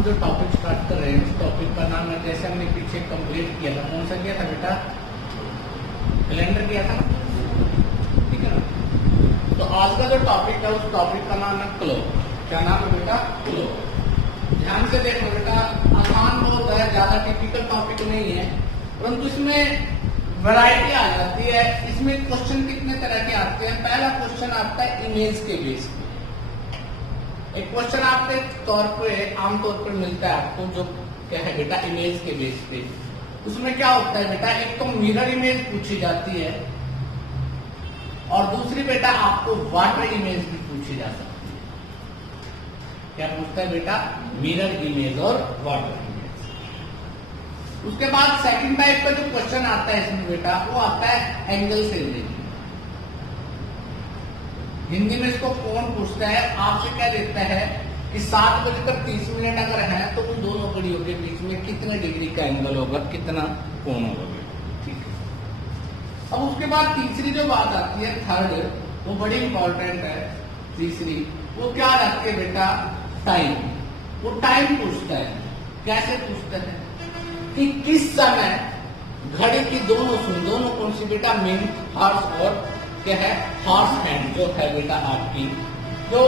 हम जो topic start कर रहे हैं उस टॉपिक का नाम है, जैसे हमने पीछे कंप्लीट किया था, कौन सा किया था बेटा, कैलेंडर किया था, ठीक है ना। तो आज का जो टॉपिक है उस टॉपिक का नाम है क्लॉक। क्या नाम है बेटा, क्लॉक। ध्यान से देखो बेटा, आसान बहुत है, ज्यादा टिपिकल टॉपिक नहीं है, परंतु इसमें वैरायटी आ जाती है। इसमें क्वेश्चन कितने तरह के आते हैं। पहला क्वेश्चन आता है इमेज के बेस पे। एक क्वेश्चन आपके तौर पे आमतौर पर मिलता है आपको, जो क्या है बेटा, इमेज के बेस पे। उसमें क्या होता है बेटा, एक तो मिरर इमेज पूछी जाती है और दूसरी बेटा आपको वाटर इमेज भी पूछी जा सकती है। क्या पूछता है बेटा, मिरर इमेज और वाटर इमेज। उसके बाद सेकंड टाइप का जो क्वेश्चन आता है इसमें बेटा, वो आता है एंगल से रिलेटेड। हिंदी में इसको कौन पूछता है, आपसे क्या देता है कि 7:30 अगर है तो उन दोनों घड़ियों के बीच में कितने डिग्री का एंगल होगा, कितना कोण होगा, ठीक है। अब उसके बाद तीसरी जो बात आती है, थर्ड, वो बड़ी इंपॉर्टेंट है। तीसरी वो क्या आती है बेटा, टाइम। वो टाइम पूछता है। कैसे पूछता है कि किस समय घड़ी की दोनों कौन सी बेटा, मिनट, हॉर्स और क्या है, हॉर्स हैंड जो है बेटा आपकी, जो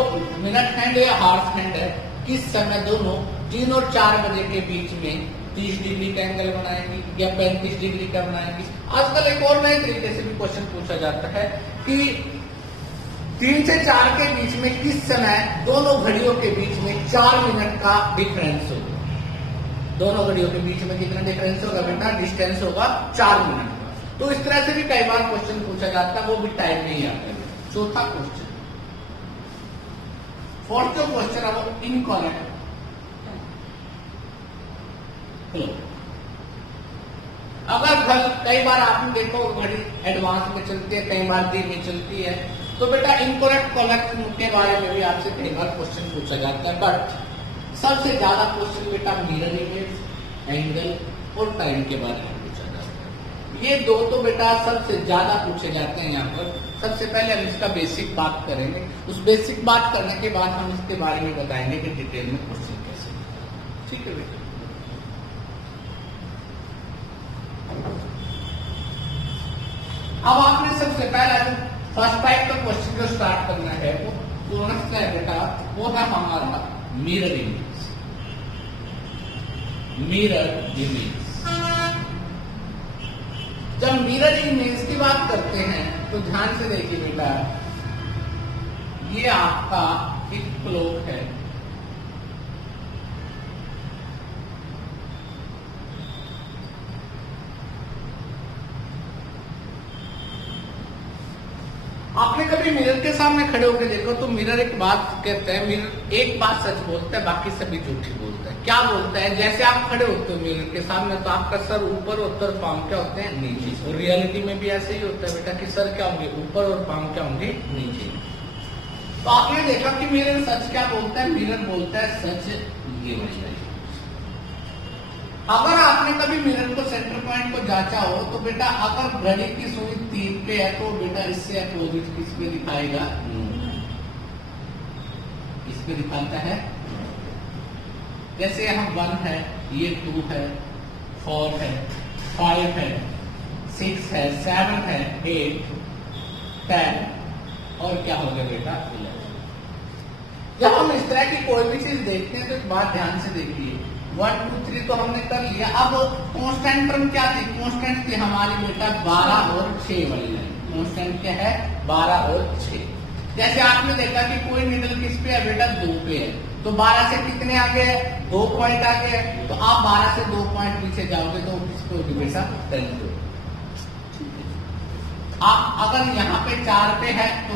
मिनट हैंड या हॉर्स हैंड है, किस समय दोनों 3 और 4 बजे के बीच में 30 डिग्री का एंगल बनाएंगी या 35 डिग्री का बनाएंगी। आजकल एक और नए तरीके से भी क्वेश्चन पूछा जाता है कि 3 से 4 के बीच में किस समय दोनों घड़ियों के बीच में 4 मिनट का डिफरेंस होगा। दोनों घड़ियों के बीच में कितना डिफरेंस होगा बेटा, डिस्टेंस होगा 4 मिनट। तो इस तरह से भी कई बार क्वेश्चन पूछा जाता है, वो भी टाइम नहीं आता है। चौथा क्वेश्चन, फोर्थ जो क्वेश्चन है वो इनकरेक्ट। अगर कई बार आपने देखो घड़ी एडवांस में चलती है, कई बार धीमी चलती है, तो बेटा इनकरेक्ट करेक्ट के बारे में भी आपसे कई बार क्वेश्चन पूछा जाता है। बट सबसे ज्यादा क्वेश्चन बेटा मिरर इमेज, एंगल और टाइम के बारे में पूछा जाता है। ये दो तो बेटा सबसे ज्यादा पूछे जाते हैं यहाँ पर। सबसे पहले हम इसका बेसिक बात करेंगे, उस बेसिक बात करने के बाद हम इसके बारे में बताएंगे कि डिटेल में क्वेश्चन कैसे, ठीक है बेटा। अब आपने सबसे पहला जो फर्स्ट टाइप का क्वेश्चन जो स्टार्ट करना है वो कौन सा है बेटा, वो है हमारा मिरर इमेज। मिरर इमेज, जब मिरर इमेज की बात करते हैं तो ध्यान से देखिए बेटा, ये आपका एक क्लॉक है। आपने कभी मिरर के सामने खड़े होकर देखो तो मिरर एक बात कहता है, मिरर एक बात सच बोलता है, बाकी सभी झूठी बोलता है। क्या बोलता है, जैसे आप खड़े होते हो मिरर के सामने तो आपका सर ऊपर होता है और पाँव क्या होते हैं, नीचे। और रियलिटी में भी ऐसे ही होता है बेटा कि सर क्या होंगे ऊपर और पाँव क्या होंगे, नीचे। तो आपने देखा कि मिरर सच क्या बोलता है, मिरर बोलता है सच ये होता है। अगर आपने कभी मिरर को सेंटर पॉइंट को जांचा हो तो बेटा, अगर घड़ी की सुई 3 पे है तो बेटा इससे अपोजिट किस पे दिखाएगा, इस पे दिखाता है। जैसे यहाँ 1 है, ये 2 है, 4 है, 5 है, 6 है, 7 है, 8, 10 और क्या हो गया बेटा 11। जब हम इस तरह की कोई भी चीज देखते हैं तो एक बात ध्यान से देखिए, 1 2 3 तो हमने कर लिया। अब कांस्टेंट टर्म क्या थी, कांस्टेंट थी हमारी बेटा 12 और 6 वाली लाइन। कांस्टेंट क्या है, 12 और 6। जैसे आपने देखा कि कोई निडल किस पे है बेटा, 2 पे है, तो 12 से कितने आगे है, 2 पॉइंट आगे है, तो आप 12 से 2 पॉइंट पीछे जाओगे तो किस पे होगी बेटा, 10 पे। आप अगर यहाँ पे 4 पे है तो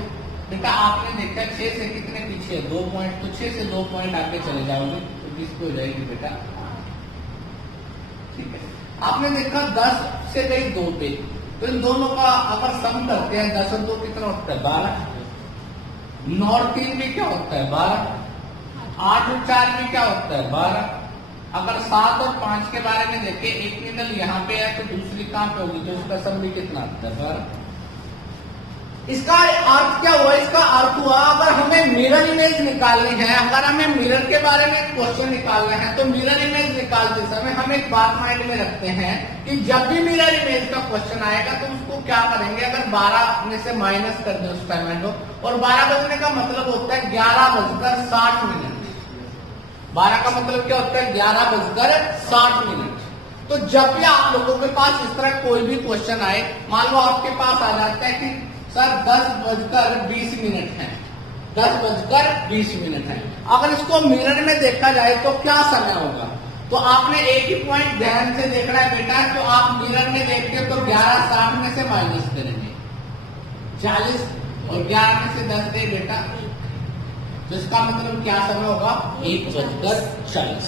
बेटा आपने देखा 6 से कितने पीछे है, 2 पॉइंट, तो 6 से 2 पॉइंट आगे चले जाओगे तो किसको हो जाएगी बेटा, ठीक है। आपने देखा 10 से गई 2 पे, तो इन दोनों का अगर सम करते हैं 10 और 2 कितना होता है, 12। 9 और 3 भी क्या होता है, 12। 8 और 4 भी क्या होता है, 12। अगर 7 और 5 के बारे में देखें, एक निडल यहाँ पे है तो दूसरी कहां पे होगी, तो उसका सम भी कितना आता है, 12। इसका अर्थ क्या हुआ, इसका अर्थ हुआ अगर हमें मिरर इमेज निकालनी है, अगर हमें मिरर के बारे में क्वेश्चन निकालना है तो मिरर इमेज निकालते समय हम एक बात माइंड में रखते हैं कि जब भी मिरर इमेज का क्वेश्चन आएगा तो उसको क्या करेंगे, अगर 12 में से माइनस कर दें उस पेमेंट को, और 12 बजने का मतलब होता है 11:60। 12 का मतलब क्या होता है, 11:60। तो जब भी आप लोगों के पास इस तरह कोई भी क्वेश्चन आए, मान लो आपके पास आ जाता है कि सर 10:20 है, 10:20 है, अगर इसको मिरर में देखा जाए तो क्या समय होगा, तो आपने एक ही पॉइंट ध्यान से देखना है बेटा। तो आप मिरर में देखते तो 11:60 में से माइनस करेंगे 40 और 11 में से 10 दे बेटा, तो इसका मतलब क्या समय होगा, 1:40।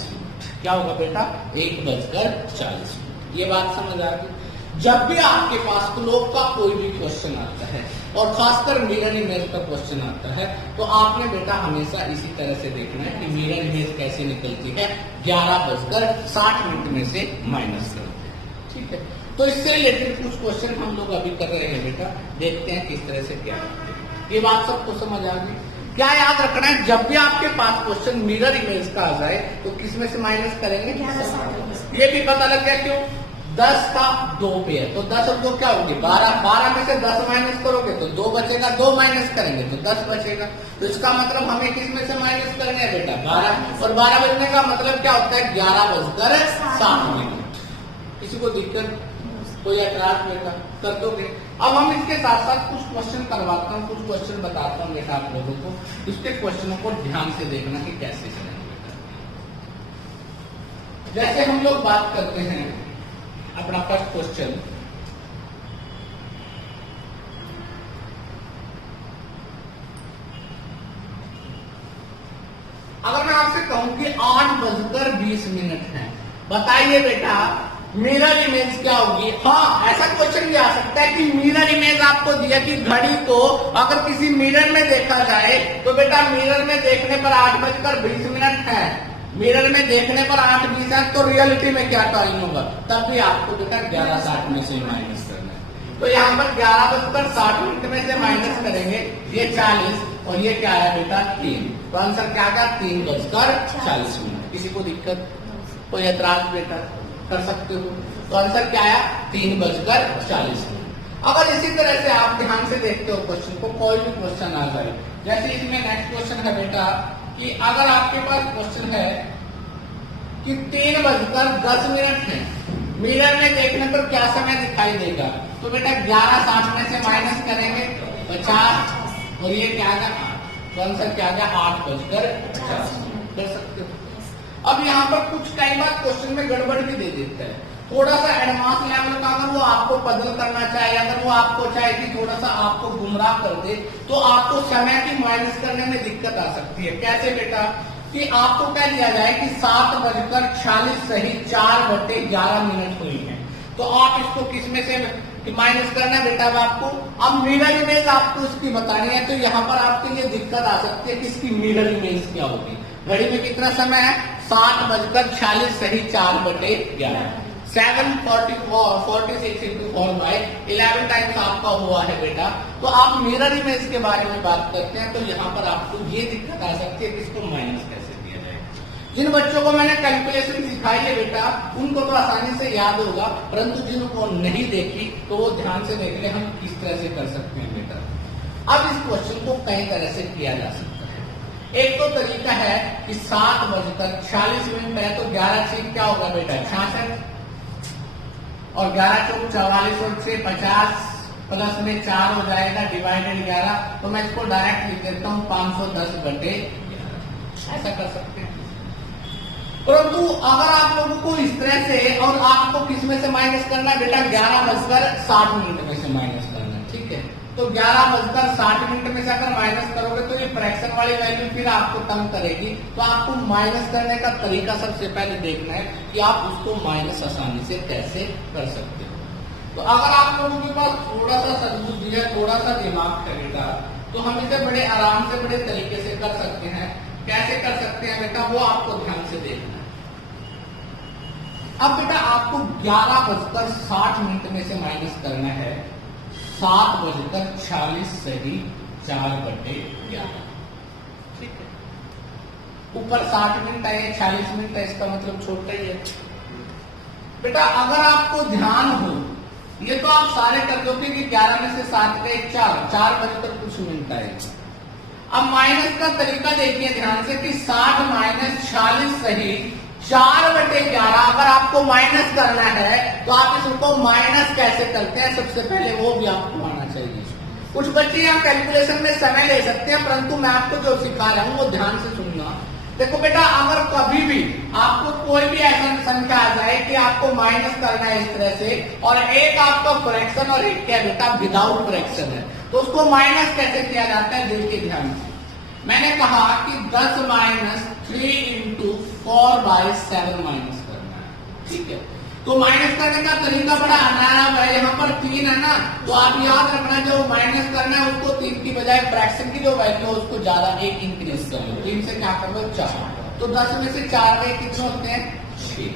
क्या होगा बेटा, 1:40। ये बात समझ आ गई। जब भी आपके पास क्लॉक का कोई भी क्वेश्चन आता है और खासकर मिरर इमेज का क्वेश्चन आता है तो आपने बेटा हमेशा इसी तरह से देखना है कि मिरर इमेज कैसे निकलती है, 11:60 में से माइनस करते हैं। ठीक है, तो इससे रिलेटेड कुछ क्वेश्चन हम लोग अभी कर रहे हैं बेटा, देखते हैं किस तरह से क्या करते हैं। ये बात सबको समझ आ गई। क्या याद रखना है, जब भी आपके पास क्वेश्चन मिरर इमेज का आ जाए तो किस में से माइनस करेंगे, ये भी पता लग गया क्यों, 10 का 2 पे है तो 10 और 2 क्या होगी 12, 12 में से 10 माइनस करोगे तो 2 बचेगा, 2 माइनस करेंगे तो 10 बचेगा। तो इसका मतलब हमें किस में से माइनस करना है बेटा, 12, और 12 बजने का मतलब क्या होता है, 11:60। किसी को दिक्कत, कोई ऐतराज बेटा कर दोगे। अब हम इसके साथ साथ कुछ क्वेश्चन करवाता हूँ, कुछ क्वेश्चन बताता हूँ बेटा आप लोगों को, इसके क्वेश्चनों को ध्यान से देखना कि कैसे चलेंगे बेटा। जैसे हम लोग बात करते हैं अपना फर्स्ट क्वेश्चन, अगर मैं आपसे कहूं कि 8:20 है, बताइए बेटा मिरर इमेज क्या होगी। हाँ, ऐसा क्वेश्चन भी आ सकता है कि मिरर इमेज आपको दिया कि घड़ी को अगर किसी मिरर में देखा जाए तो बेटा मिरर में देखने पर 8:20 है, मिरर में देखने पर 8:20 है, तो रियलिटी में क्या टाइम होगा, तब भी आपको बेटा 11:60 में से माइनस करना है। तो यहाँ पर 11:60 में से माइनस करेंगे, ये 40 और ये क्या है बेटा 3, तो आंसर क्या आएगा 3:40। किसी को दिक्कत, कोई ऐतराज बेटा कर सकते हो, तो आंसर क्या आया 3:40। अगर इसी तरह से आप ध्यान से देखते हो क्वेश्चन को, कोई भी क्वेश्चन आ जाए, जैसे इसमें नेक्स्ट क्वेश्चन है बेटा कि अगर आपके पास क्वेश्चन है कि 3:10 है, मिरर में देखने पर क्या समय दिखाई देगा, तो बेटा 11:60 में से माइनस करेंगे 50 और ये क्या आएगा 8, तो आंसर क्या आएगा 8:50 कर सकते हो। अब यहाँ पर कुछ कई बार क्वेश्चन में गड़बड़ भी दे देता है, थोड़ा सा एडवांस लेवल का अगर वो आपको पजल करना चाहे, अगर वो आपको चाहे कि थोड़ा सा आपको गुमराह कर दे, तो आपको समय की माइनस करने में दिक्कत आ सकती है। कैसे बेटा, कि आपको क्या दिया जाए कि 7:46 सही 4/11 हुई है, तो आप इसको किस में से माइनस करना है बेटा आपको। अब मिरर इमेज आपको इसकी बतानी है, तो यहाँ पर आपके लिए दिक्कत आ सकती है कि इसकी मिरर इमेज क्या होगी। घड़ी में कितना समय है, 7:46 सही 4/11, 746 into 4/11 टाइम्स आपका हुआ है बेटा। तो आप मिरर इमेज के बारे में बात करते हैं, तो यहाँ पर आपको ये दिक्कत आ सकती है कि इसको माइनस कैसे दिया जाए। जिन बच्चों को मैंने कैलकुलेशन सिखाई है बेटा, उनको तो आसानी से याद होगा, परंतु जिनको नहीं देखी तो वो ध्यान से देख ले हम किस तरह से कर सकते हैं बेटा। अब इस क्वेश्चन को कई तरह से किया जा सकता है। एक तो तरीका है कि 7:46 है, तो 11 क्या होगा बेटा 66, और 11 44 और 6 50, प्लस में 4 हो जाएगा डिवाइडेड 11, तो मैं इसको डायरेक्ट लिख देता हूँ 510/11, ऐसा कर सकते हैं। परंतु अगर आप लोगों को इस तरह से, और आपको किस में से माइनस करना है बेटा 11:60 में से माइनस करना है, ठीक है। तो 11:60 में से अगर माइनस करोगे तो ये फ्रैक्शन वाली वैल्यू फिर आपको तंग करेगी, तो आपको माइनस करने का तरीका सबसे पहले देखना है कि आप उसको माइनस आसानी से कैसे कर सकते हो। तो अगर आप लोगों के पास थोड़ा सा सद्बुद्धि है, थोड़ा सा दिमाग है बेटा, तो हम इसे बड़े आराम से बड़े तरीके से कर सकते हैं। कैसे कर सकते हैं बेटा, वो आपको ध्यान से देखना है। अब बेटा आपको 11:60 में से माइनस करना है 7:46 सही 4/11। ऊपर 60 मिनट है, 46 मिनट है, इसका मतलब छोटा ही है। बेटा अगर आपको ध्यान हो, ये तो आप सारे कर दोगे कि 11 में से 7 गए 4 बजे तक कुछ मिनट आएगा। अब माइनस का तरीका देखिए ध्यान से कि 60 माइनस 46 सही 4/11। अगर आपको माइनस करना है तो आप इसको माइनस कैसे करते हैं सबसे पहले वो भी आपको आना चाहिए। कुछ बच्चे यहाँ कैलकुलेशन में समय ले सकते हैं, परंतु मैं आपको जो सिखा रहा हूँ वो ध्यान से सुनना। देखो बेटा अगर कभी भी आपको कोई भी ऐसा संख्या आ जाए कि आपको माइनस करना है इस तरह से, और एक आपका फ्रैक्शन और एक क्या बेटा विदाउट फ्रैक्शन है, तो उसको माइनस कैसे किया जाता है देखिए ध्यान से। मैंने कहा कि 10 माइनस 3 इंटू 4/7 माइनस करना है, ठीक है। तो माइनस करने का तरीका बड़ा आसान है, यहाँ पर 3 है ना, तो आप याद रखना जो माइनस करना है उसको 3 की बजाय फ्रैक्शन की जो वैल्यू है उसको ज्यादा 1 इंक्रीज कर लो। 3 से क्या कर लो 4, तो 10 में से 4 गए कितने होते हैं 6,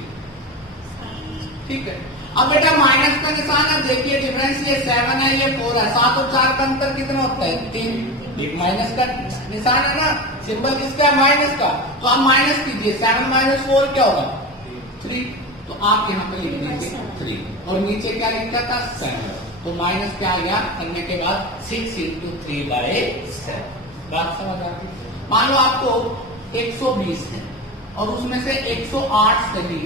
ठीक है। अब बेटा माइनस का निशान है, देखिए डिफरेंस ये 7 है ये 4 है, 7 और 4 का अंतर कितना होता है 3। एक माइनस का निशान है ना, सिंबल किसका है माइनस का, तो आप माइनस कीजिए 7 माइनस 4 क्या होगा 3, तो आप यहाँ पे लिख दीजिए 3 और नीचे क्या लिखा था 7, तो माइनस क्या आ गया करने के बाद 6 इंटू 3/7। बात समझ आ गई। मान लो आपको 120 है और उसमें से 108 सही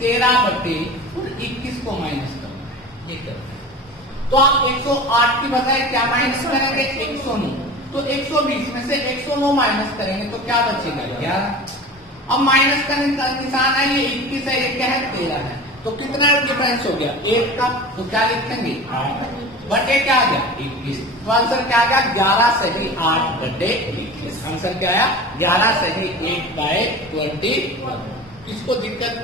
13/21 को माइनस करना है, ये करना है। तो आप 108 की बजाय क्या माइनस करेंगे 109, तो 120 में से 109 माइनस करेंगे तो क्या बचेगा 11। अब माइनस का निशान है ये 21 है, ये क्या है 13 है, तो कितना डिफरेंस हो गया 1 का, तो क्या लिखेंगे 8 बटे क्या आ गया 21, तो आंसर क्या आ गया 11 सही 8/21। आंसर क्या आया 11 सही 8/21। किसको दिक्कत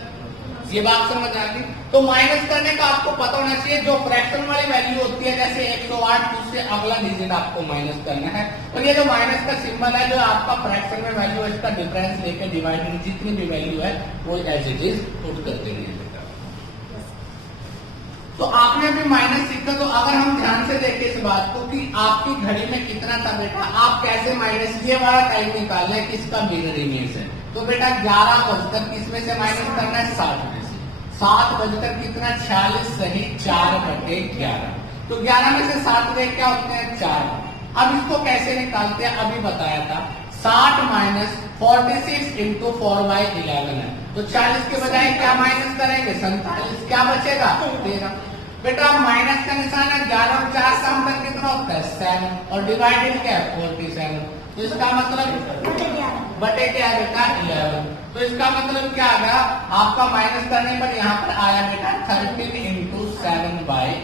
ये बात समझ आ गई। तो माइनस करने का आपको पता होना चाहिए, जो फ्रैक्शन वाली वैल्यू होती है जैसे 108 उससे अगला डिजिट आपको माइनस करना है, और ये जो माइनस का सिंबल है जो आपका फ्रैक्शन में वैल्यू है इसका डिफरेंस लेकर डिवाइडेड जितनी भी वैल्यू है वो एज इट इज पुट कर देनी है बेटा। तो आपने अभी माइनस सीखा, तो अगर हम ध्यान से देखें इस बात को कि आपकी घड़ी में कितना था बेटा, आप कैसे माइनस ये वाला टाइम निकाल लें किसका मिरर इमेज है, तो बेटा 11 बजकर किसमें से माइनस करना है 60 में से, 7 बजकर कितना 46 सही 4/11, तो 11 में से 7 गए क्या होते हैं 4। अब इसको कैसे निकालते हैं अभी बताया था, 60 माइनस 46 इंटू 4/11 है, तो 40 के बजाय क्या माइनस करेंगे 47, क्या बचेगा 13। बेटा माइनस का निशान है 11 और 4 का अंतर कितना होता है 7 और डिवाइडेड क्या है 47, तो इसका मतलब बटे क्या है बेटा 11, तो इसका मतलब क्या आ गया आपका माइनस करने पर यहाँ पर आया बेटा 13 इंटू 7/11,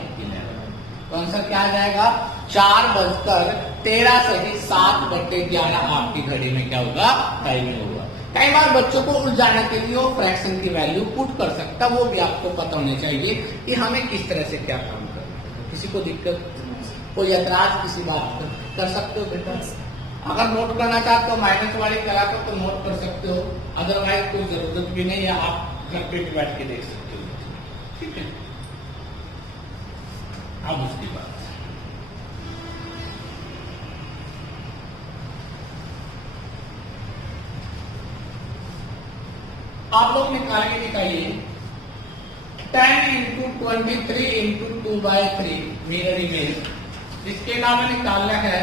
तो आंसर क्या आ जाएगा 4 बजकर 13 सही 7/11 आपकी घड़ी में क्या होगा टाइम होगा। कई बार बच्चों को उलझाने के लिए वो फ्रैक्शन की वैल्यू पुट कर सकता, वो भी आपको पता होने चाहिए कि हमें किस तरह से क्या काम करना है। किसी को दिक्कत कोई ऐतराज किसी बात कर सकते हो बेटा, अगर नोट करना चाहते हो माइनस वाली कला को तो नोट कर सकते हो, अदरवाइज कोई जरूरत भी नहीं है, आप घर पे भी बैठ के देख सकते हो, ठीक है। अब उसकी बात आप लोग निकालिए 10 इंटू 23 इंटू 2/3 मिरर इमेज, इसके अलावा निकालना है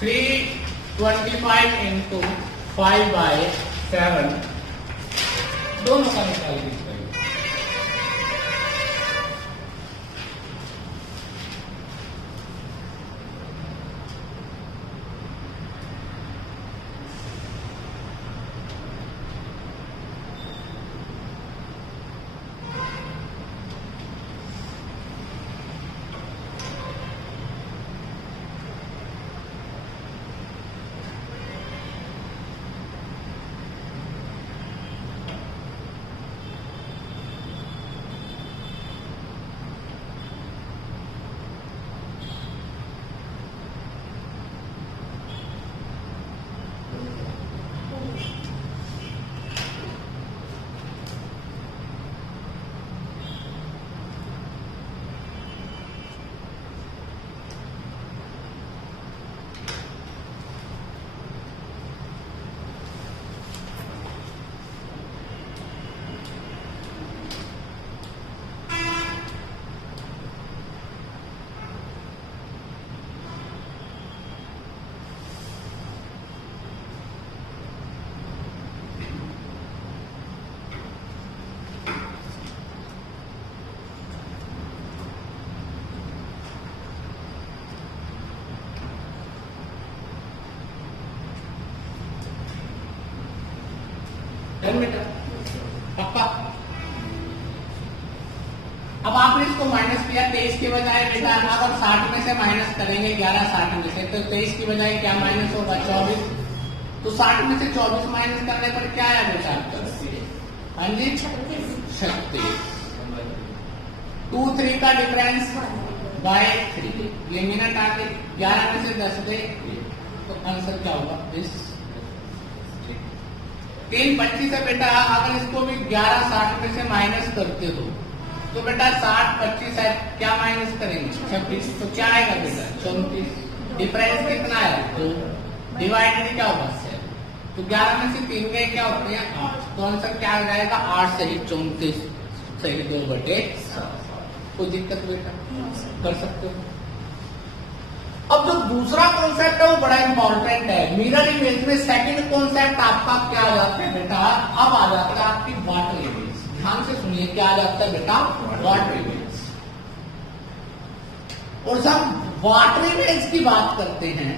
325 इंटू 5/7, दोनों का निकालिए। 10 मीटर पक्का। अब आपने इसको माइनस किया, 23 के बजाय बेटा अगर 60 में से माइनस करेंगे 11 60 में से, तो 23 की बजाय क्या माइनस होगा 24। तो 60 में से 24 माइनस करने पर क्या है बेटा? हाँ जी 36। 2 3 का डिफरेंस बाय 3, ये मिनट आ गए। 11 में से 10 गए, तो आंसर क्या होगा 20। 3 25 है बेटा, अगर इसको भी 11 60 में से माइनस करते हो तो बेटा 60 25 है, क्या माइनस करेंगे 26, तो क्या आएगा बेटा 34। डिफरेंस कितना है 2, डिवाइडेड क्या होगा 7। तो 11 में से 3 गए क्या होते हैं 8, तो आंसर क्या आ जाएगा 8 सही 34 सही 2/7। कोई दिक्कत बेटा कर सकते हो। अब जो दूसरा कॉन्सेप्ट है वो बड़ा इंपॉर्टेंट है। मिरर इमेज में सेकंड कॉन्सेप्ट आपका क्या आ जाता है बेटा? अब आ जाता है आपकी वाटर इमेज। ध्यान से सुनिए, क्या आ जाता है बेटा? Water image. और जब वाटर इमेज की बात करते हैं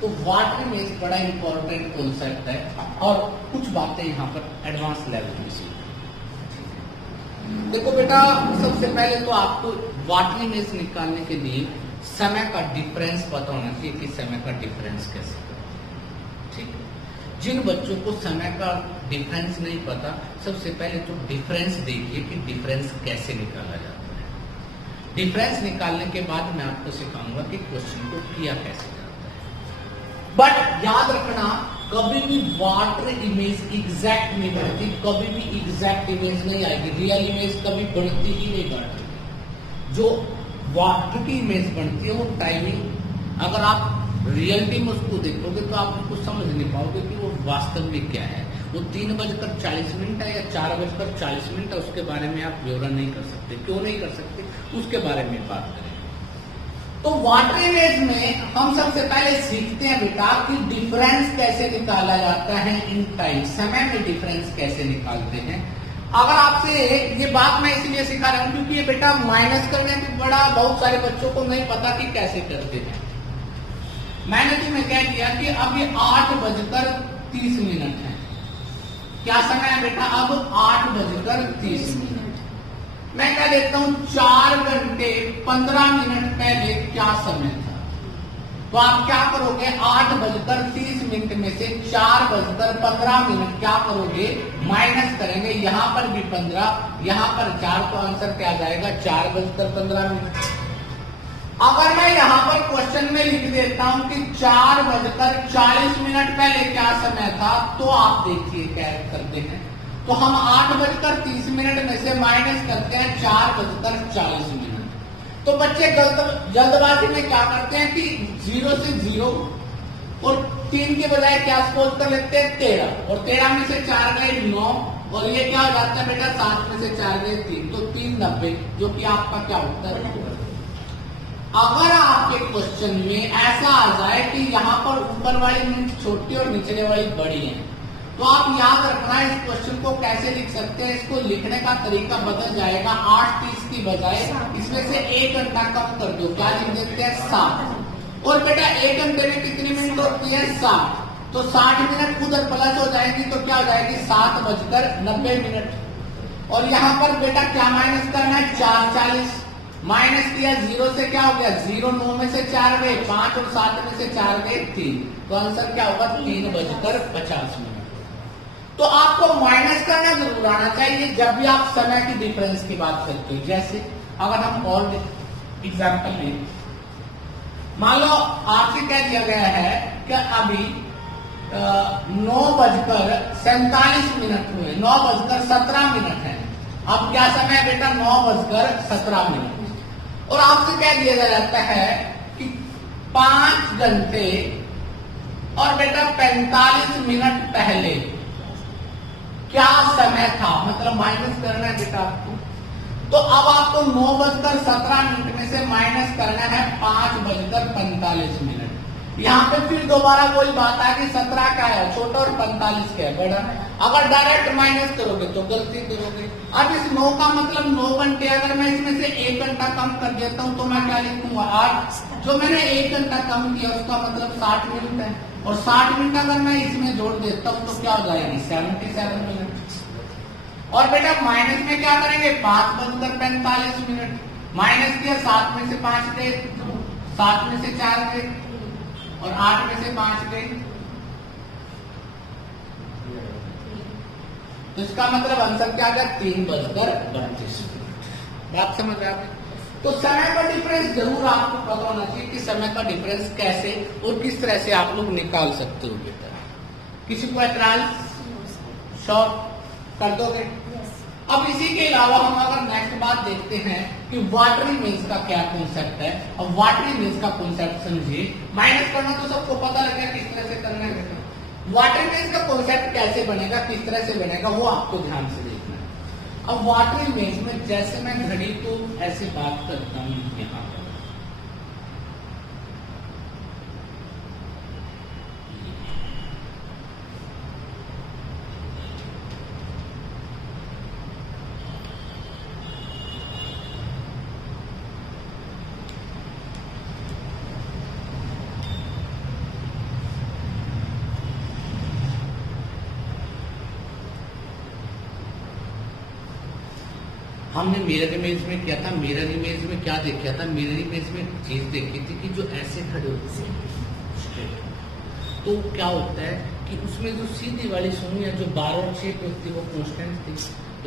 तो वाटर इमेज बड़ा इंपॉर्टेंट कॉन्सेप्ट है और कुछ बातें यहां पर एडवांस लेवल में सीखो। देखो बेटा, सबसे पहले तो आपको वाटर इमेज निकालने के लिए समय का डिफरेंस पता होना चाहिए कि समय का डिफरेंस कैसे करें। ठीक है, जिन बच्चों को समय का डिफरेंस नहीं पता, सबसे पहले तो डिफरेंस देखिए कि डिफरेंस कैसे निकाला जाता है। डिफरेंस निकालने के बाद मैं आपको सिखाऊंगा कि क्वेश्चन को किया कैसे जाता है। बट याद रखना, कभी भी वाटर इमेज एग्जैक्ट नहीं बनती, कभी भी एग्जैक्ट इमेज नहीं आएगी। रियल इमेज कभी बनती ही नहीं बनती। जो वाटर की इमेज बनती है वो टाइमिंग, अगर आप रियलिटी में उसको देखोगे तो आप उसको समझ नहीं पाओगे कि वो वास्तव में क्या है। वो 3:40 है या 4:40 है, उसके बारे में आप ब्यौरा नहीं कर सकते। क्यों नहीं कर सकते, उसके बारे में बात करें। तो वाटर इमेज में हम सबसे पहले सीखते हैं बेटा कि डिफरेंस कैसे निकाला जाता है इन टाइम, समय में डिफरेंस कैसे निकालते हैं। अगर आपसे ये बात मैं इसलिए सिखा रहा हूं क्योंकि ये बेटा माइनस करने में बड़ा बहुत सारे बच्चों को नहीं पता कि कैसे करते हैं। मैंने तुम्हें कह दिया कि अब ये 8:30 है। क्या समय है बेटा? अब 8:30। मैं कह देता हूं 4 घंटे 15 मिनट पहले क्या समय था। तो आप क्या करोगे? 8:30 में से 4:15 क्या करोगे? माइनस करेंगे। यहां पर भी 15, यहां पर 4, तो आंसर क्या आ जाएगा 4:15। अगर मैं यहां पर क्वेश्चन में लिख देता हूं कि 4:40 पहले क्या समय था, तो आप देखिए क्या करते हैं। तो हम 8:30 में से माइनस करते हैं 4:40। तो बच्चे जल्दबाजी में क्या करते हैं कि 0 से 0 और 3 के बजाय क्या सपोज कर लेते हैं 13, और 13 में से 4 गए 9, और ये क्या हो जाता है बेटा 7 में से 4 गए 3, तो 3 90, जो कि आपका क्या उत्तर है। अगर आपके क्वेश्चन में ऐसा आ जाए कि यहाँ पर ऊपर वाली मिनट छोटी और निचले वाली बड़ी है, तो आप याद रखना इस क्वेश्चन को कैसे लिख सकते हैं। इसको लिखने का तरीका बदल जाएगा। 8:30 की बजाय इसमें से 1 घंटा कम कर दो, क्या लिख देते हैं 7। और बेटा 1 घंटे में कितनी मिनट होती है 60, तो 60 मिनट उधर प्लस हो जाएगी, तो क्या हो जाएगी 7:90। और यहाँ पर बेटा क्या माइनस करना है 4:40। माइनस किया 0 से क्या हो गया 0, 9 में से 4 गए 5, और 7 में से 4 गए 3, तो आंसर क्या होगा 3:50। तो आपको माइनस करना जरूर आना चाहिए जब भी आप समय की डिफरेंस की बात करते हो। जैसे अगर हम और एग्जाम्पल लें, मान लो आपसे कह दिया गया है कि अभी 9:47 हुए, 9:17 है। अब क्या समय है बेटा 9:17, और आपसे कह दिया जाता है कि 5 घंटे और बेटा 45 मिनट पहले क्या समय था, मतलब माइनस करना है बेटा आपको। तो अब आपको 9:17 में से माइनस करना है 5:45। यहाँ पे फिर दोबारा वही बात आ गई, 17 क्या है छोटा और 45 क्या है बड़ा। अगर डायरेक्ट माइनस करोगे तो गलती करोगे। अब इस 9 का मतलब 9 घंटे, अगर मैं इसमें से 1 घंटा कम कर देता हूँ तो मैं क्या लिखूंगा 8। जो मैंने 1 घंटा कम किया उसका मतलब 60 मिनट और 60 मिनट अगर मैं इसमें जोड़ देता हूं तो क्या हो जाएगी 77 मिनट। और बेटा माइनस में क्या करेंगे 5:45 माइनस किया 7 में से 5 गए, 7 में से 4 गए और 8 में से 5 गए, तो इसका मतलब आंसर क्या आ गया 3:32। बात समझ आ गई। तो समय का डिफरेंस जरूर आपको पता होना चाहिए कि समय का डिफरेंस कैसे और किस तरह से आप लोग निकाल सकते हो बेटा। किसी को एतराज शॉर्ट कर दोगे? अब इसी के अलावा हम अगर नेक्स्ट बात देखते हैं कि वाटरी मीन्स का क्या कॉन्सेप्ट है। अब वाटरी मीन्स का कॉन्सेप्ट समझिए। माइनस करना तो सबको पता लगा किस तरह से करना है। वाटरी मीन्स का कॉन्सेप्ट कैसे बनेगा, किस तरह से बनेगा, वो आपको ध्यान से देखना है। अब वाटरी मीन्स में जैसे मैं घड़ी को ऐसे बात करता हूं यहां पर, हमने मिरर इमेज में किया था। मिरर इमेज में क्या देखा था? मिरर इमेज में चीज देखी थी कि जो ऐसे खड़े होते थे तो क्या होता है कि उसमें जो सीधी वाली सुनिया जो बार और शेप होती है वो कांस्टेंट थी,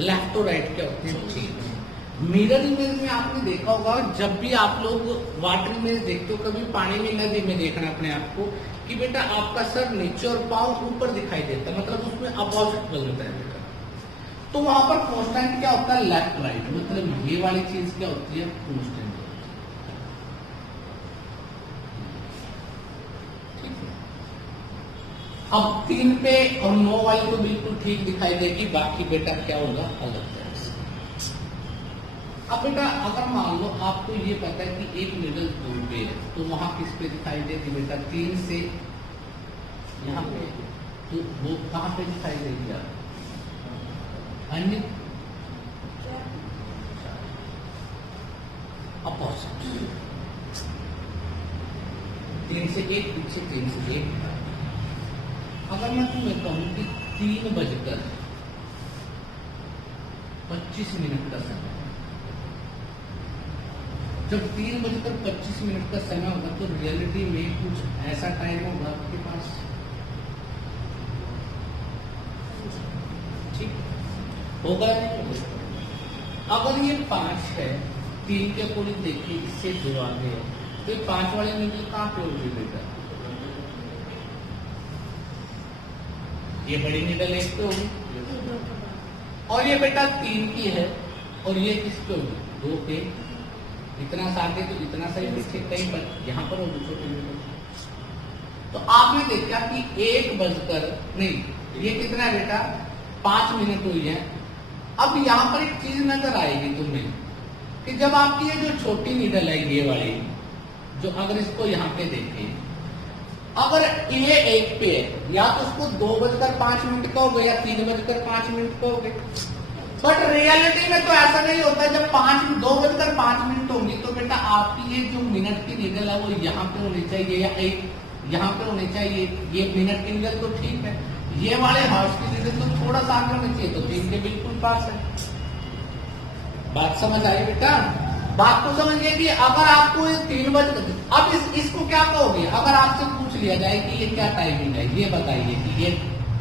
लेफ्ट और राइट क्या होती है चेंज। मिरर इमेज में आपने देखा होगा जब भी आप लोग वाटर इमेज देखते हो, कभी पानी में नदी में देखना अपने आप को कि बेटा आपका सर नीचे और पांव ऊपर दिखाई देता है, मतलब उसमें अपोजिट बदलता है बेटा। तो वहां पर कांस्टेंट क्या होता है लेफ्ट राइट, मतलब ये वाली चीज क्या होती है कांस्टेंट। ठीक है। अब 3 पे और 9 वाली तो बिल्कुल ठीक दिखाई देगी, बाकी बेटा क्या होगा अलग तरह से। अब बेटा अगर मान लो आपको ये पता है कि एक निडल दूर पे है तो वहां किस पे दिखाई देगी बेटा 3 से यहाँ पे, तो वो कहां पे दिखाई देगी आप अन्य अपोजिट 3 से 1 पीछे 3 से 1। अगर मैं तुम्हें कहूं कि 3:25 का समय, जब 3:25 का समय होगा तो रियलिटी में कुछ ऐसा टाइम होगा आपके पास, ठीक होगा नहीं? अगर ये 5 है 3 के अकॉर्डिंग देखिए इससे जो आगे है तो 5 वाले निकल कहां पे होगी बेटा? ये बड़ी निकल 1 पे होगी और ये बेटा 3 की है और ये किस पे होगी 2 पे। इतना साथ तो इतना सही पीछे कहीं पर यहाँ पर होगी छोटी निकल। तो आपने देखा कि 1 नहीं ये कितना है बेटा 5 मिनट हुई है। अब यहां पर एक चीज नजर आएगी तुम्हें कि जब आपकी ये जो छोटी नीडल है ये वाली, जो अगर इसको यहाँ पे देखें, अगर ये 1 पे है या तो उसको 2:05 कहोगे या 3:05 कहोगे, बट रियलिटी में तो ऐसा नहीं होता। जब 2:05 होंगी तो बेटा आपकी ये जो मिनट की नीडल है वो यहाँ पे होनी चाहिए या यहाँ पे होनी चाहिए। ये मिनट की नीडल तो ठीक है, ये वाले हाउस की नीडल तो थोड़ा सा आगे होनी चाहिए, तो 3 के बिल्कुल पास है। बात समझ आई बेटा? बात तो समझिए कि अगर आपको 3 अब इसको क्या कहोगे? अगर आपसे पूछ लिया जाए कि ये क्या टाइमिंग है, ये बताइए कि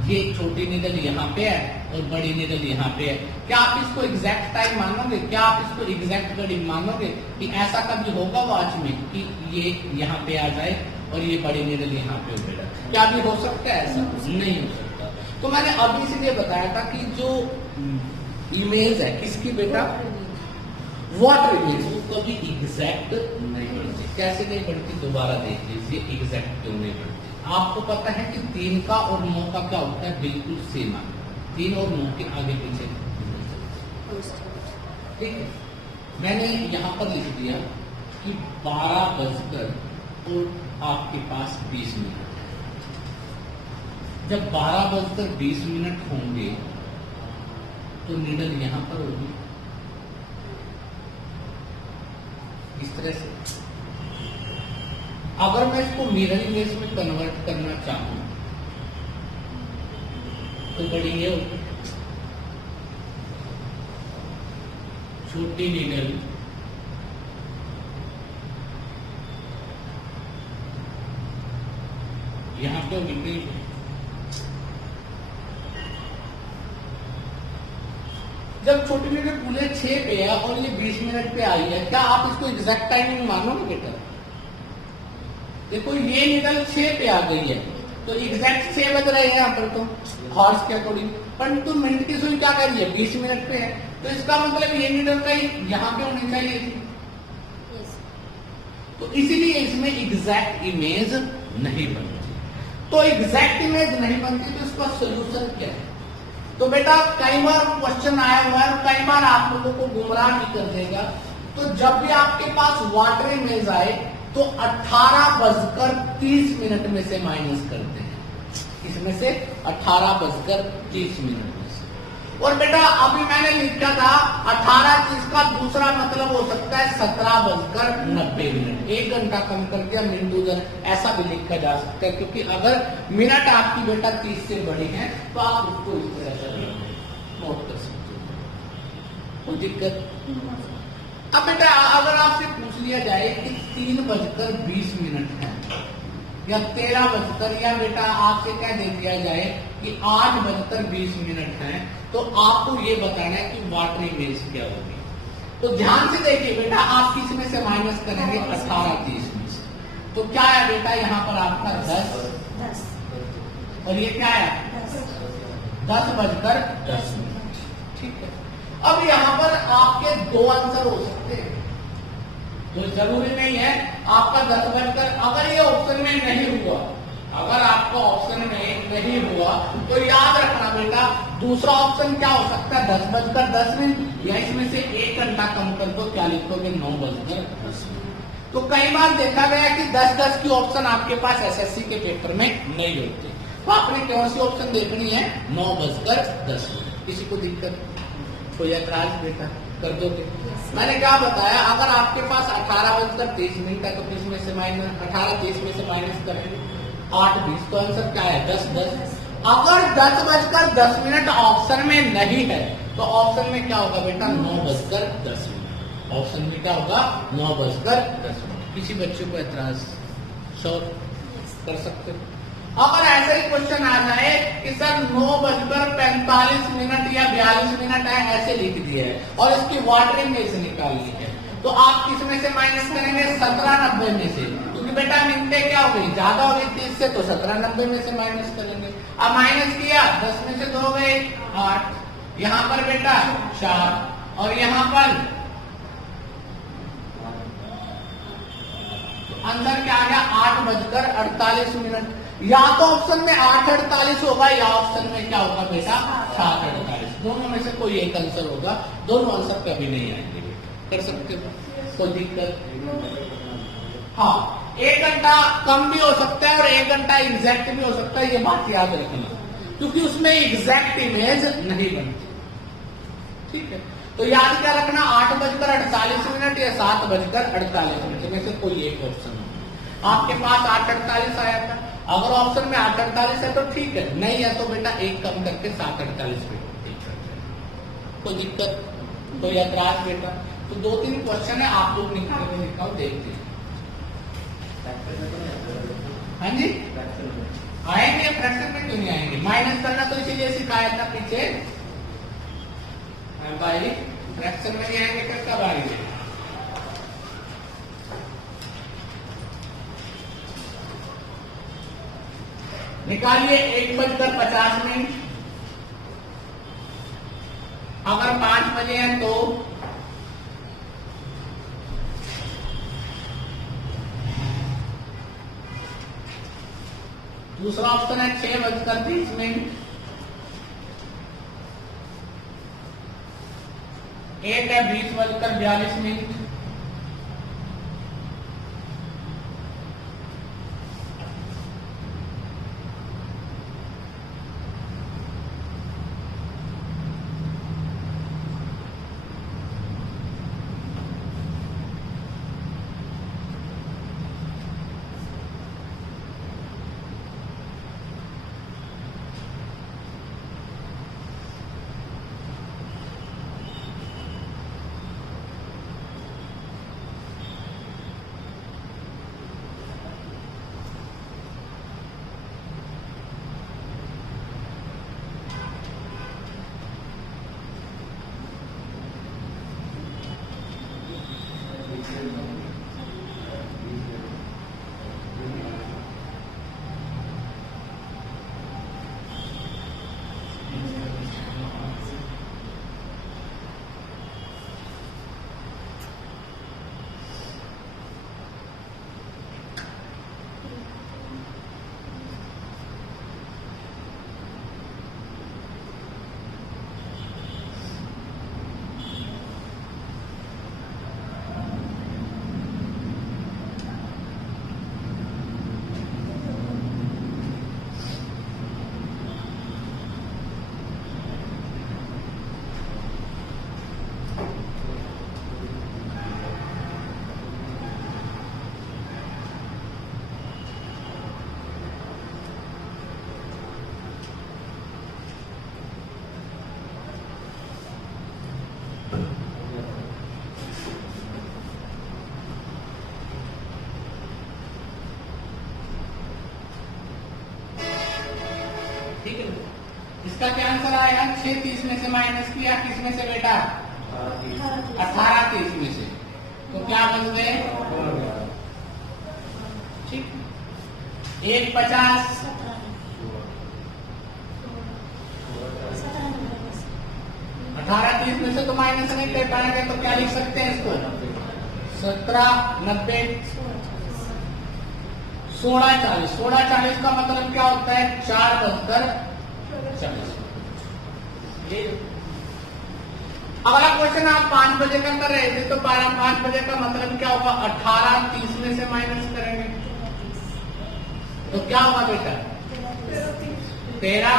ये छोटी नीडल यहाँ पे है और बड़ी नीडल यहाँ पे है, क्या आप इसको एग्जैक्ट टाइम मानोगे? क्या आप इसको एग्जैक्ट घड़ी मानोगे कि ऐसा कभी होगा वॉच में कि ये यहाँ पे आ जाए और ये बड़ी नीडल यहाँ पे हो? क्या भी हो सकता है? ऐसा नहीं हो सकता। तो मैंने अभी इसलिए बताया था कि जो इमेज है किसकी बेटा वाटर इमेज, वो कभी एग्जैक्ट नहीं बढ़ती। कैसे नहीं बढ़ती दोबारा देख लीजिए, एग्जैक्ट क्यों नहीं बढ़ती। आपको पता है कि 3 का और 9 का क्या होता है बिल्कुल सेम है, 3 और 9 के आगे पीछे। ठीक है, मैंने यहां पर लिख दिया कि 12 और आपके पास 20 मिनट। जब 12:20 होंगे तो नीडल यहां पर होगी इस तरह से, अगर मैं इसको मिरर इमेज में कन्वर्ट करना चाहूं तो बड़ी ये होगी, छोटी नीडल यहां पे होगी, जब छोटी नीडल पूरे 6 पे है और ये 20 मिनट पे आई है, क्या आप इसको एग्जैक्ट टाइमिंग मानोगे बेटा? देखो ये नीडल 6 पे आ गई है तो एग्जैक्ट 6 बज रहे हैं यहाँ पर तो हॉर्स के अकॉर्डिंग, परंतु मिनट की सुई क्या कर रही है, 20 मिनट पे है, तो इसका मतलब ये नीडल कहीं यहाँ पे होनी चाहिए थी, तो इसीलिए इसमें एग्जैक्ट इमेज नहीं बनती। तो एग्जैक्ट इमेज नहीं बनती तो इसका सोल्यूशन क्या है? तो बेटा कई बार क्वेश्चन आया हुआ है, कई बार आप लोगों को गुमराह भी कर देगा। तो जब भी आपके पास वाटर इमेज आए तो 18:30 में से माइनस करते हैं, इसमें से 18:30 में से। और बेटा अभी मैंने लिखा था 18:30 का दूसरा मतलब हो सकता है 17:90, 1 घंटा कम कर दिया, मिनट ऐसा भी लिखा जा सकता है, क्योंकि अगर मिनट आपकी बेटा 30 से बड़ी है तो आप उसको इस तरह से नोट कर सकते हो, कोई दिक्कत। अब बेटा अगर आपसे पूछ लिया जाए कि 3:20 है या 13 या बेटा आपसे क्या दे दिया जाए कि 8:20 है, तो आपको ये बताना है कि वाटर इमेज क्या होगी। तो ध्यान से देखिए बेटा, आप किस में से माइनस करेंगे, 18:30 में से। तो क्या है बेटा यहाँ पर आपका 10 और ये क्या है 10:10। ठीक है, अब यहाँ पर आपके 2 आंसर हो सकते हैं, तो जरूरी नहीं है आपका 10:10। अगर ये ऑप्शन में नहीं हुआ, अगर आपका ऑप्शन में नहीं हुआ तो याद रखना बेटा दूसरा ऑप्शन क्या हो सकता है, 10:10, या इसमें से 1 घंटा कम कर दो, क्या लिखोगे 9:10। तो कई बार देखा गया कि 10:10 की ऑप्शन आपके पास एसएससी के पेपर में नहीं होती, तो आपने कौन सी ऑप्शन देखनी है, 9:10। किसी को दिक्कत, कोई ऐतराज बेटा कर दोगे? मैंने क्या बताया, अगर आपके पास 18:30 है तो किसमें से माइनस 18:30 में से माइनस करेंगे 8:20, तो आंसर क्या है 10:10। अगर 10:10 ऑप्शन में नहीं है तो ऑप्शन में क्या होगा बेटा 9:10। ऑप्शन में क्या होगा 9:10। किसी बच्चे को ऐतराज सॉल्व कर सकते हो? अगर ऐसा ही क्वेश्चन आ जाए कि सर 9:45 या 42 है, ऐसे लिख दिया है और इसकी वाटर इमेज निकालनी है, तो आप किस में से माइनस करेंगे, 17:90 में से, क्योंकि बेटा मिनटें क्या हो गई, ज्यादा हो गई 30 से, तो 17:90 में से माइनस करेंगे। अब माइनस किया, 10 में से 2 गए 8, यहाँ पर बेटा 4 और यहाँ पर अंदर क्या आ गया 8:48। या तो ऑप्शन में 8:48 होगा या ऑप्शन में क्या होगा बेटा 7:48, दोनों में से कोई एक आंसर होगा, दोनों आंसर कभी नहीं आएंगे बेटा, कर सकते हो, कोई दिक्कत? हाँ, 1 घंटा कम भी हो सकता है और 1 घंटा एग्जैक्ट भी हो सकता है, ये बात याद रखना, क्योंकि उसमें एग्जैक्ट इमेज नहीं बनती। ठीक है, तो याद क्या रखना, 8:48 या 7:48 में से कोई एक ऑप्शन हो। आपके पास 8:48 आया था, अगर ऑप्शन में 8:48 है तो ठीक है, नहीं है तो बेटा 1 कम करके 7:48 पे कोई दिक्कत, कोई ऐतराज बेटा? तो 2-3 क्वेश्चन है, आप लोग निकाल देखते हैं। हाँ जी, आएंगे फ्रैक्शन में, क्यों नहीं आएंगे? माइनस करना तो इसीलिए सिखाया था पीछे भाई, फ्रैक्शन में नहीं आएंगे फिर कब आएंगे? निकालिए 1:50। अगर 5 बजे हैं तो दूसरा ऑप्शन है 6:30। एक है 20:42। ठीक है, इसका क्या आंसर आएगा? 6 30 में से माइनस किया, किस में से बेटा? 18 30 में से, तो क्या बच गए? ठीक, 1 50, 18 30 में से तो माइनस नहीं कर पाएंगे, तो क्या लिख सकते हैं इसको? 17 90 16 40। 16 40 का मतलब क्या होता है? 4 बजकर 40। अगला क्वेश्चन आप 5 बजे का कर रहे थे, तो 5 बजे का मतलब क्या होगा? 18 30 में से माइनस करेंगे, तो क्या होगा बेटा? 13।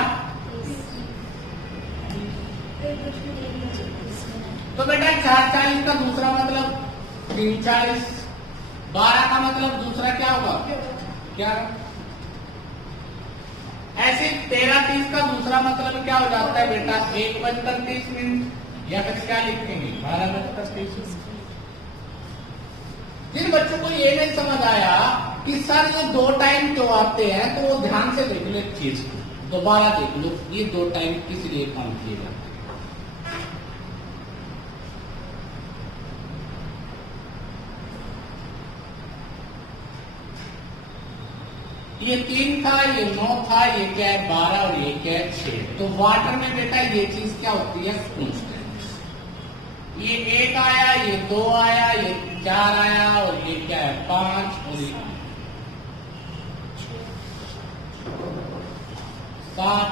तो बेटा 4 40 का दूसरा मतलब 3 40। 12 का मतलब दूसरा क्या होगा? क्या? ऐसे 13 30 का दूसरा मतलब क्या हो जाता है बेटा? 1 बजकर 30 मिनट, या फिर क्या लिखेंगे? 12 बजकर 30 मिनट। जिन बच्चों को ये नहीं समझ आया कि सर ये 2 टाइम क्यों आते हैं, तो वो ध्यान से देख लो, एक चीज को दोबारा देख लो, ये 2 टाइम किस लिए काम किए जाते हैं। ये 3 था, ये 9 था, ये क्या है? 12 और ये क्या है? 6। तो वाटर में बेटा ये चीज क्या होती है? कांस्टेंट। ये 1 आया, ये 2 आया, ये 4 आया, और ये क्या है? 5, और ये 7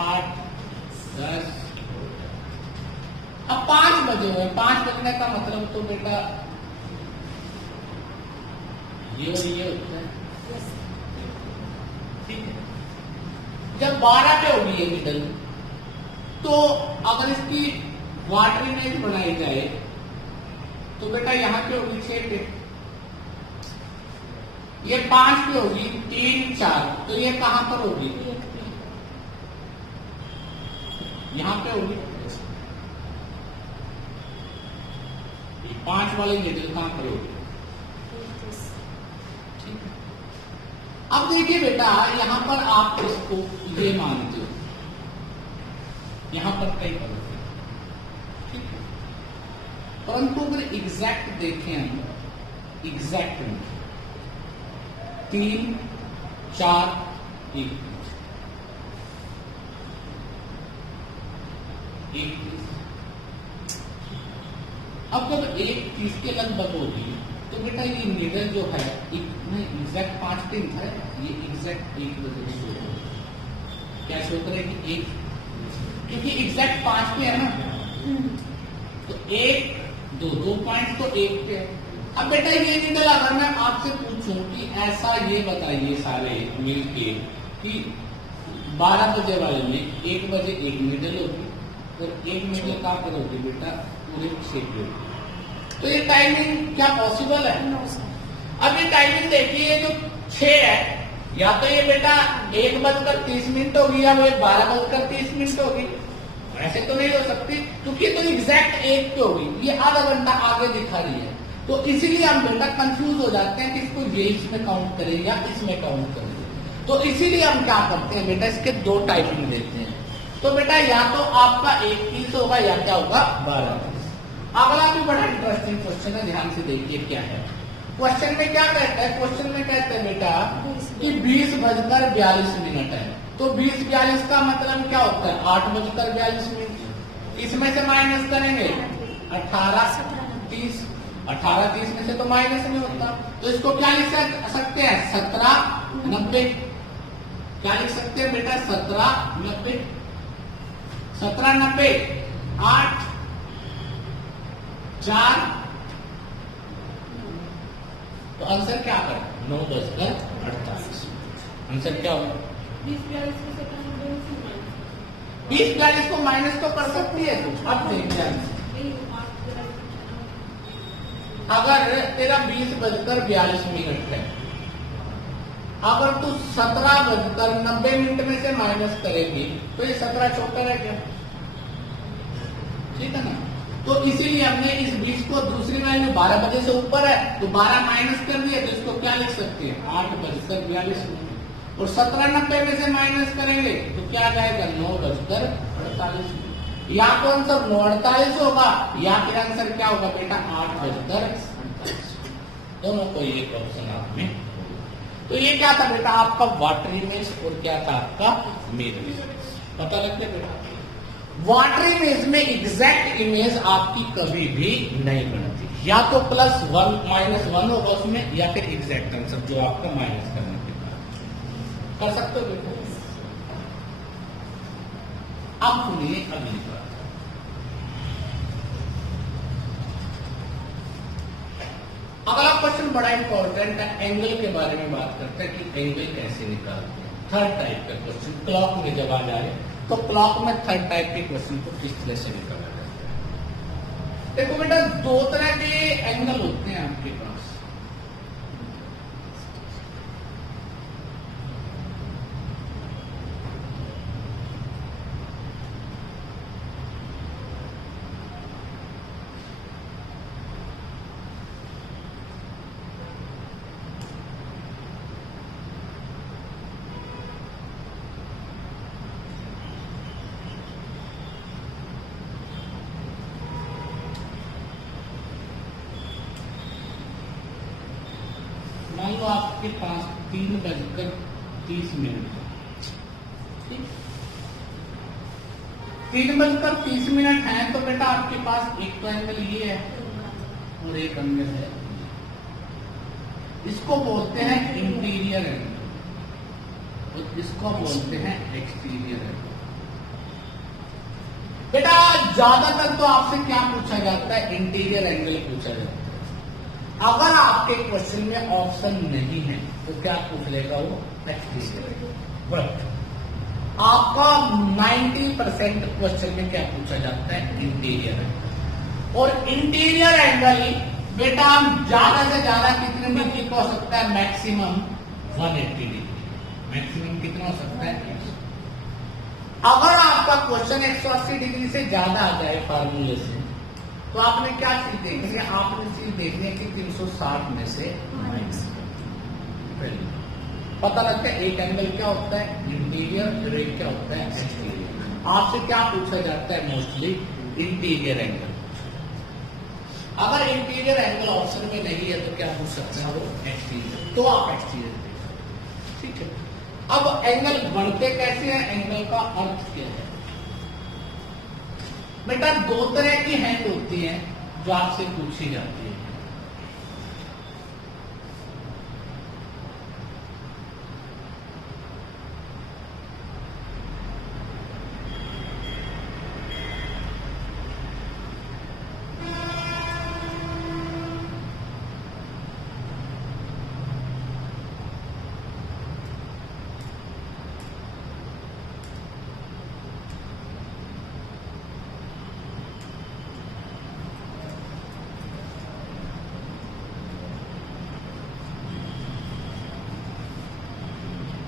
8 10। अब 5 बजे हुए, 5 बजने का मतलब तो बेटा ये और ये होता है। ठीक है, जब 12 पे होगी ये मिडल, तो अगर इसकी वाटर इमेज बनाई जाए तो बेटा यहां पे होगी 6 पे, ये 5 पे होगी, 3 4, तो ये कहां पर होगी? यहां पे होगी। 5 वाली मिडल कहां पर होगी? अब देखिए बेटा, यहां पर आप इसको ये मानते हो, यहां पर कई पद है, ठीक है, परंतु अगर एग्जैक्ट देखें हम, एग्जैक्ट में 3 4 1 अब जब 1 30 के लगभग होगी, तो बेटा ये मिडल जो है एग्जैक्ट 5 3 था, ये एग्जैक्ट 1 बजे शो हो, क्या शो करेगी? 1, क्योंकि एग्जैक्ट 5 पे है ना, तो 1 2 पॉइंट तो 1 पे है। अब बेटा ये मिडल अगर मैं आपसे पूछूं कि ऐसा ये बताइए सारे मिलके कि 12 बजे वाले में 1 बजे 1 मिडल होगी, और 1 मिडल कहां पर होगी बेटा? पूरे शेप में। तो ये टाइमिंग क्या पॉसिबल है? अब ये टाइमिंग देखिए, जो 6 है, या तो ये बेटा 1 बजकर 30 मिनट होगी, या वो 12 बजकर 30 मिनट होगी। ऐसे तो नहीं हो सकती, क्योंकि तो एग्जैक्ट 1 पे होगी, ये आधा घंटा आगे दिखा रही है। तो इसीलिए हम बेटा कंफ्यूज हो जाते हैं कि इसको ये इसमें काउंट करें या इसमें काउंट करें। तो इसीलिए हम क्या करते हैं बेटा, इसके 2 टाइमिंग देते हैं। तो बेटा या तो आपका 1 30 होगा, या क्या होगा? 12। अगला भी बड़ा इंटरेस्टिंग क्वेश्चन है, ध्यान से देखिए क्या है। क्वेश्चन में क्या कहता है? क्वेश्चन में कहते हैं बेटा कि 20 बजकर 42 मिनट है, तो 20 42 का मतलब क्या होता है? 8 बजकर 42 मिनट। इसमें से माइनस करेंगे 18 30, 18 30 में से तो माइनस नहीं होता, तो इसको क्या लिख सकते हैं? 17 90। क्या लिख सकते हैं बेटा? 17 90। 17 90 8 4, तो आंसर क्या कर? 9 बजकर 48। आंसर क्या होगा? 20 42 को माइनस तो कर सकती है तू। अब देखिए, अगर तेरा 20 बजकर 42 मिनट है, अगर तू 17 बजकर 90 मिनट में से माइनस करेगी, तो ये 17 चौका रह गया, ठीक है ना? तो इसीलिए हमने इस 20 को दूसरी लाइन में 12 बजे से ऊपर है, तो 12 माइनस कर दिया, तो इसको क्या लिख सकते हैं? 8 बजकर 42 मिनट। और 17:90 में से माइनस करेंगे तो क्या जाएगा 9:48। या तो आंसर 9:48 होगा या फिर आंसर क्या होगा बेटा 8:48। दोनों कोई एक ऑप्शन आप में। तो ये क्या था बेटा आपका वाटर इमेज और क्या था आपका मिरर इमेज। पता लग गया बेटा वाटर इमेज में एग्जैक्ट इमेज आपकी कभी भी नहीं बनती, या तो +1 -1 होगा उसमें या फिर एग्जैक्ट आंसर जो आपका माइनस करने के बाद कर सकते हो बेटा। अब सुनिए अगली बात। अगला क्वेश्चन बड़ा इंपॉर्टेंट है, एंगल के बारे में बात करते हैं कि एंगल कैसे निकालते हैं। थर्ड टाइप का क्वेश्चन क्लॉक में जब आ जाए तो क्लॉक में थर्ड टाइप के क्वेश्चन को किस तरह से निकाला जाता है। देखो बेटा दो तरह के एंगल होते हैं आपके पास। मान लो आपके पास 3:30 ठीक 3:30 है तो बेटा आपके पास एक तो एंगल ये है और एक एंगल है, इसको बोलते हैं इंटीरियर एंगल और इसको बोलते हैं एक्सटीरियर एंगल। बेटा ज्यादातर तो आपसे क्या पूछा जाता है इंटीरियर एंगल पूछा जाता है। अगर आपके क्वेश्चन में ऑप्शन नहीं है तो क्या पूछ लेगा वो एक्सटीरियर। बट आपका 90% क्वेश्चन में क्या पूछा जाता है इंटीरियर एंगल। और इंटीरियर एंगल बेटा ज्यादा से ज्यादा कितने डिग्री का हो सकता है मैक्सिमम 180 डिग्री। मैक्सिमम कितना हो सकता है। अगर आपका क्वेश्चन 180 डिग्री से ज्यादा आ जाए फार्मूले से तो आपने क्या चीज देखनी है, आपने चीज देखनी है कि 360 में से माइनस पता लगता है एक एंगल क्या होता है इंटीरियर और एक क्या होता है एक्सटीरियर। आपसे क्या पूछा जाता है मोस्टली इंटीरियर एंगल। अगर इंटीरियर एंगल ऑप्शन में नहीं है तो क्या पूछ सकते हैं वो एक्सटीरियर, तो आप एक्सटीरियर देखिए। ठीक है, अब एंगल बनते कैसे हैं, एंगल का अर्थ क्या है। बेटा दो तरह की हैंड होती हैं जो आपसे पूछी जाती है।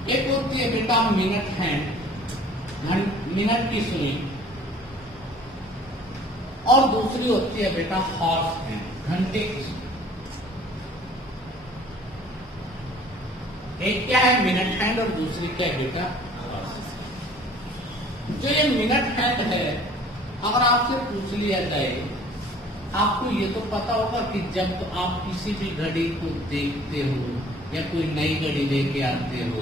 एक होती है बेटा मिनट हैंड, मिनट की सुई, और दूसरी होती है बेटा हॉर्स हैंड, घंटे की सुई। एक क्या है मिनट हैंड और दूसरी क्या है बेटा हॉर्स हैंड। जो ये मिनट हैंड है अगर आपसे पूछ लिया जाए, आपको ये तो पता होगा कि जब आप किसी भी घड़ी को देखते हो या कोई नई घड़ी लेके आते हो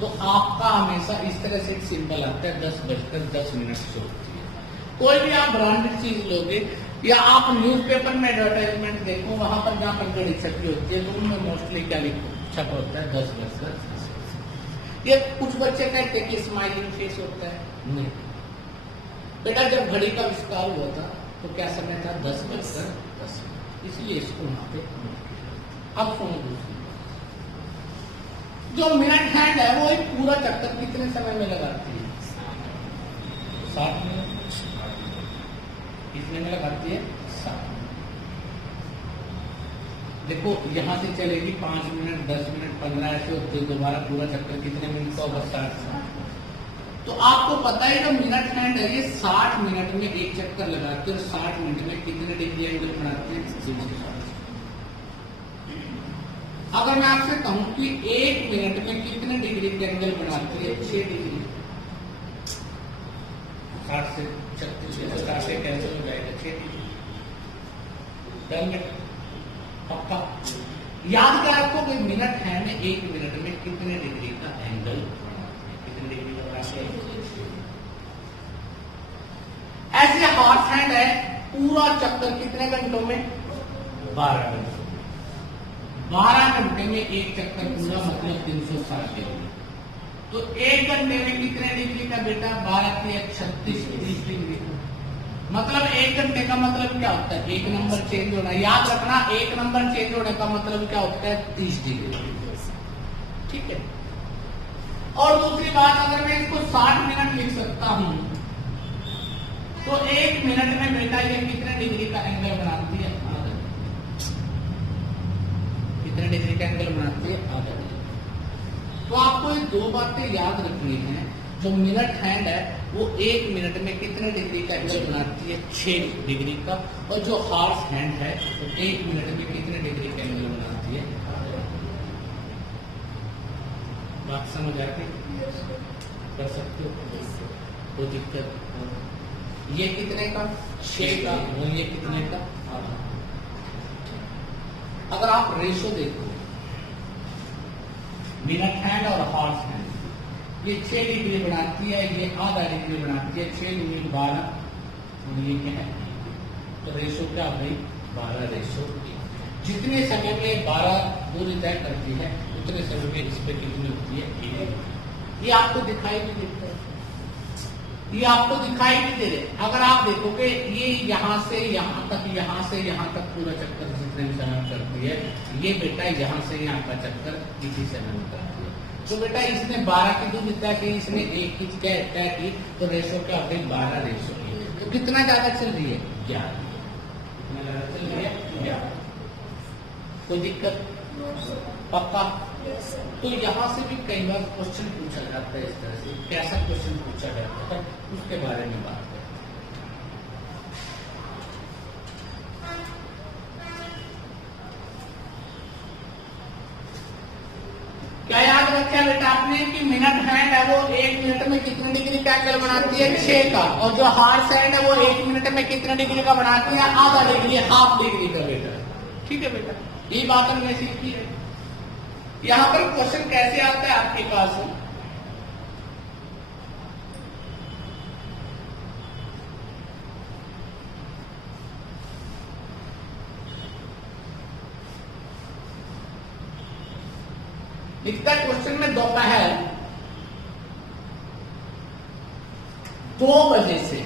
तो आपका हमेशा इस तरह से एक सिंबल आता है 10:10 से होती है। कोई भी आप ब्रांडेड चीज लोगे या आप न्यूज़पेपर में एडवर्टाइजमेंट देखो, वहां पर जहां पर घड़ी छपी होती है तो उनमें मोस्टली क्या छपा होता है 10:10। ये कुछ बच्चे कहते हैं कि स्माइलिंग फेस होता है, नहीं बेटा जब घड़ी का आविष्कार हुआ था तो क्या समय था 10:10, इसलिए इसको वहां पे। अब सुनो दूसरी, जो मिनट हैंड है वो एक पूरा चक्कर कितने समय में लगाती है 60 मिनट। कितने में लगाती है 60। देखो यहां से चलेगी 5 मिनट 10 मिनट 15 ऐसे होते, दोबारा पूरा चक्कर कितने मिनट का होगा 60। तो आपको पता है जो मिनट हैंड है ये 60 मिनट में एक चक्कर लगाते हैं और 60 मिनट में कितने डिग्री एंगल बनाते हैं 360। अगर मैं आपसे कहूं कि 1 मिनट में कितने डिग्री के एंगल बनाती है? 6 डिग्री। 60 से 36 से कैंसिल हो जाएगा, 6 डिग्री। डन बेटा, पक्का याद क्या आपको कि मिनट हैंड 1 मिनट में कितने डिग्री का एंगल, कितने डिग्री का बनाते हैं? ऐसे हॉर्स हैंड है, पूरा चक्कर कितने घंटों में? 12 घंटे। 12 घंटे में एक चक्कर पूरा, मतलब 360 डिग्री। तो 1 घंटे में कितने डिग्री का बेटा? 12 की 36, 30 डिग्री। मतलब 1 घंटे का मतलब क्या होता है? 1 नंबर चेंज होना। याद रखना, 1 नंबर चेंज होने का मतलब क्या होता है? 30 डिग्री। ठीक है। और दूसरी बात, अगर मैं इसको 60 मिनट लिख सकता हूं तो 1 मिनट में बेटा ये कितने डिग्री का एंगल बनाती है? आधा। कितने डिग्री का एंगल बनाती है? आधा डिग्री। तो आपको ये 2 बातें याद रखनी है। जो मिनट हैंड है वो 1 मिनट में कितने डिग्री का एंगल बनाती है? 6 डिग्री का। और जो हॉर्स हैंड है वो 1 मिनट में कितने डिग्री का एंगल बनाती है? बात समझ आ गई? कर सकते हो? कोई दिक्कत? ये कितने का? 6 का। और ये कितने का? आधा। अगर आप रेशो देखो, मिनट हैंड और हॉर्स हैंड, ये 6 डिग्री बनाती है, ये आधा डिग्री बनाती है। 6 यूनिट 12 और ये क्या है? तो रेशो क्या भाई? 12 रेशो। जितने समय में 12 दूरी तय करती है उतने समय में इस पे कितनी होती है? 1। ये आपको दिखाई नहीं देता है, ये आपको दिखाई नहीं दे रहे। अगर आप देखोगे ये यहां से यहां तक, यहां से यहां तक पूरा चक्कर जितने समय करती है, ये बेटा यहां से यहां का चक्कर इसी समय में करती है। तो बेटा इसने 12 की दूरी तय की, इसने 1 की तय की, तो रेशो क्या होती है? 12 रेशो की। तो कितना ज्यादा चल रही है? 11। कितना ज्यादा चल रही है? 11। कोई दिक्कत? पक्का? तो यहां से भी कई बार क्वेश्चन पूछा जाता है इस तरह से। कैसा क्वेश्चन पूछा जाता है उसके बारे में बात करते हैं। क्या याद रखा बेटा आपने कि मिनट हैंड है वो 1 मिनट में कितने डिग्री का एंगल बनाती है? 6 का। और जो हॉर्स हैंड है वो 1 मिनट में कितने डिग्री का बनाती है? आधा डिग्री, हाफ डिग्री का बेटा। ठीक है बेटा, ये बात हमने सीखी है। यहां पर क्वेश्चन कैसे आता है आपके पास? लिखता है क्वेश्चन में दोपहर 2 बजे से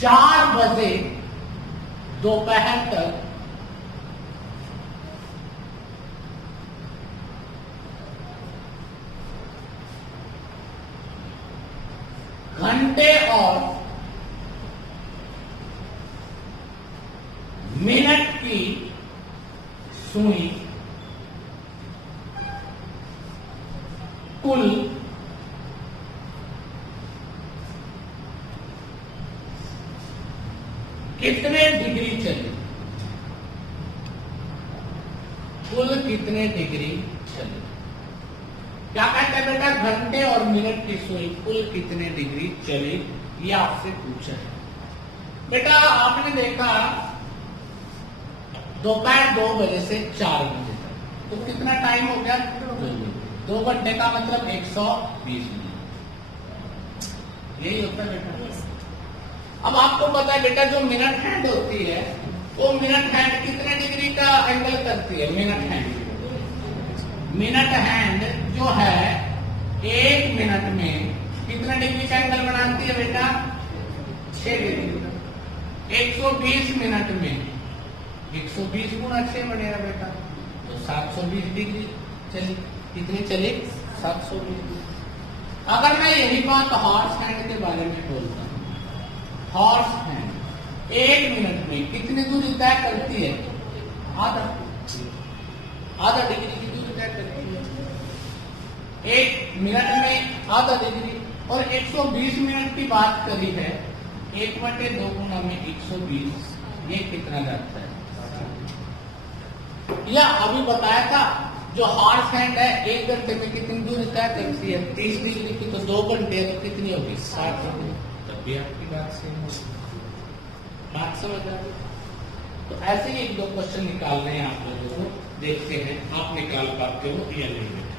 4 बजे दोपहर तक घंटे और मिनट की सुई कुल कितने डिग्री चली? कुल कितने डिग्री चली? क्या कहते हैं बेटा? घंटे और मिनट की सुई कुल कितने डिग्री चली, ये आपसे पूछा है। बेटा आपने देखा दोपहर 2 बजे से 4 बजे तक, तो कितना टाइम हो गया? 2 घंटे का मतलब 120 मिनट। यही होता है बेटा। अब आपको पता है बेटा जो मिनट हैंड होती है वो मिनट हैंड कितने डिग्री का एंगल करती है? मिनट हैंड जो है 1 मिनट में कितना डिग्री का एंगल बनाती है बेटा? 6 डिग्री। 120 मिनट में 120 गुणा 6 बनेगा बेटा, तो 720 डिग्री चली। कितनी चली? 720। अगर मैं यही बात हॉर्स हैंड के बारे में बोलता हूँ, हॉर्स हैंड 1 मिनट में कितनी दूरी तय करती है? आधा डिग्री की दूरी तय करती है 1 मिनट में, आधा डिग्री। और 120 मिनट की बात करी है, 1/2 गुना में 120 ये कितना जाता है? या अभी बताया था जो हॉर्स हैंड है 1 घंटे में कितनी दूर तय करती है? 30 डिग्री की, तो 2 घंटे है तो कितनी होगी? 60 डिग्री। तब भी आपकी बात सेम होगी, बात समझ आ गई? तो ऐसे ही 1-2 क्वेश्चन निकाल रहे हैं आप लोगों को, देखते हैं आप निकाल पाते हो या नहीं बेटा।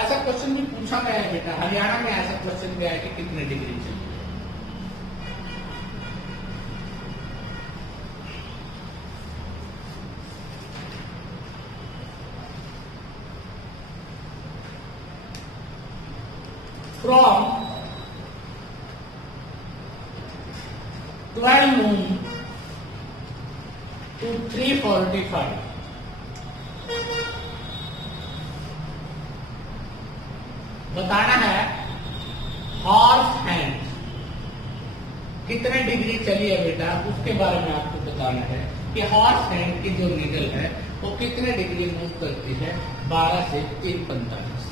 ऐसा क्वेश्चन भी पूछा गया है बेटा, हरियाणा में ऐसा क्वेश्चन गया है कि कितने डिग्री चल। From 12 noon to 3:45 बताना है हॉर्स हैंड कितने डिग्री चली है बेटा, उसके बारे में आपको बताना है कि हॉर्स हैंड की जो नीडल है वो कितने डिग्री मूव करती है? 12 से 3:45।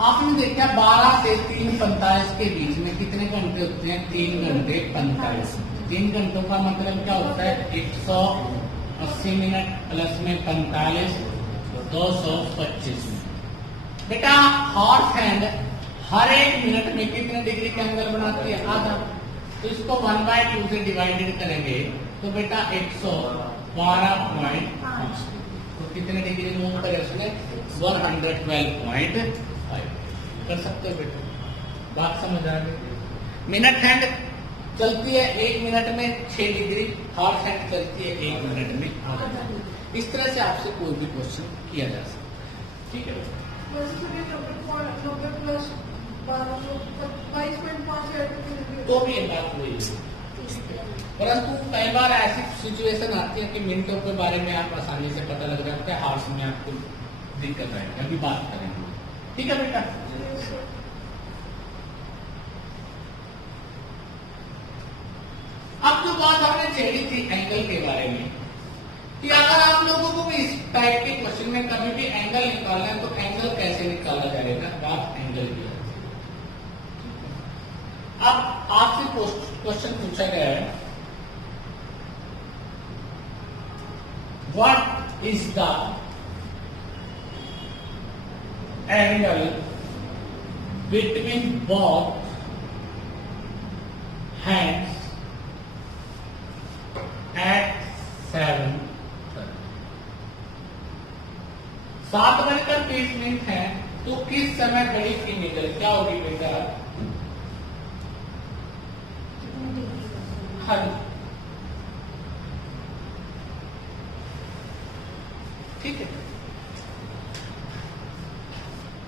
आपने देखा 12 से 3:45 के बीच में कितने घंटे होते हैं? 3 घंटे 45। 3 घंटों का मतलब क्या होता है? 180 मिनट प्लस में 45, 225 मिनट। बेटा हॉर्स हैंड हर 1 मिनट में कितने डिग्री का एंगल बनाती है? आधा। तो इसको 1/2 से डिवाइडेड करेंगे तो बेटा 112.5। तो कितने डिग्री मूव करे उसने? 112.5 कर सकते हो बेटा, बात समझ आ गई? मिनट हैंड चलती है 1 मिनट में 6 डिग्री, हॉर्स हैंड चलती है 1 मिनट में 8 डिग्री। इस तरह से आपसे कोई भी क्वेश्चन किया जा सकता है, ठीक है बेटा? तो भी ये बात वही है, परंतु कई बार ऐसी सिचुएशन आती है कि मिनटों के बारे में आप आसानी से पता लग जाता है, हॉर्स में आपको दिक्कत आएगी। अभी बात करेंगे, ठीक है बेटा? अब जो बात हमने छेड़ी थी एंगल के बारे में, कि अगर आप लोगों को भी इस टाइप के क्वेश्चन में कभी भी एंगल निकालना है तो एंगल कैसे निकाला जाएगा? बात एंगल की है। अब आपसे क्वेश्चन पूछा गया है, what is the angle between both hands at 7:30 है, तो किस समय घड़ी की निकल क्या होगी बेटा? हाँ, ठीक है।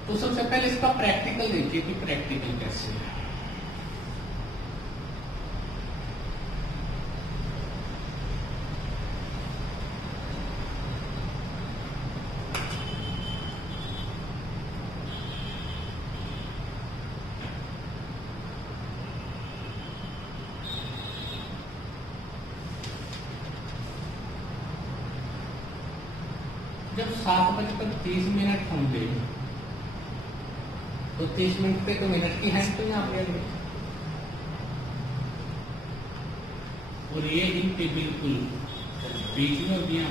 तो सबसे पहले इसका प्रैक्टिकल देखिए कि प्रैक्टिकल कैसे है। जब 7:30 होंगे तो 30 मिनट पे तो मिनट की हैंड तो यहाँ पे और ये इनके बिल्कुल बीच में होती है।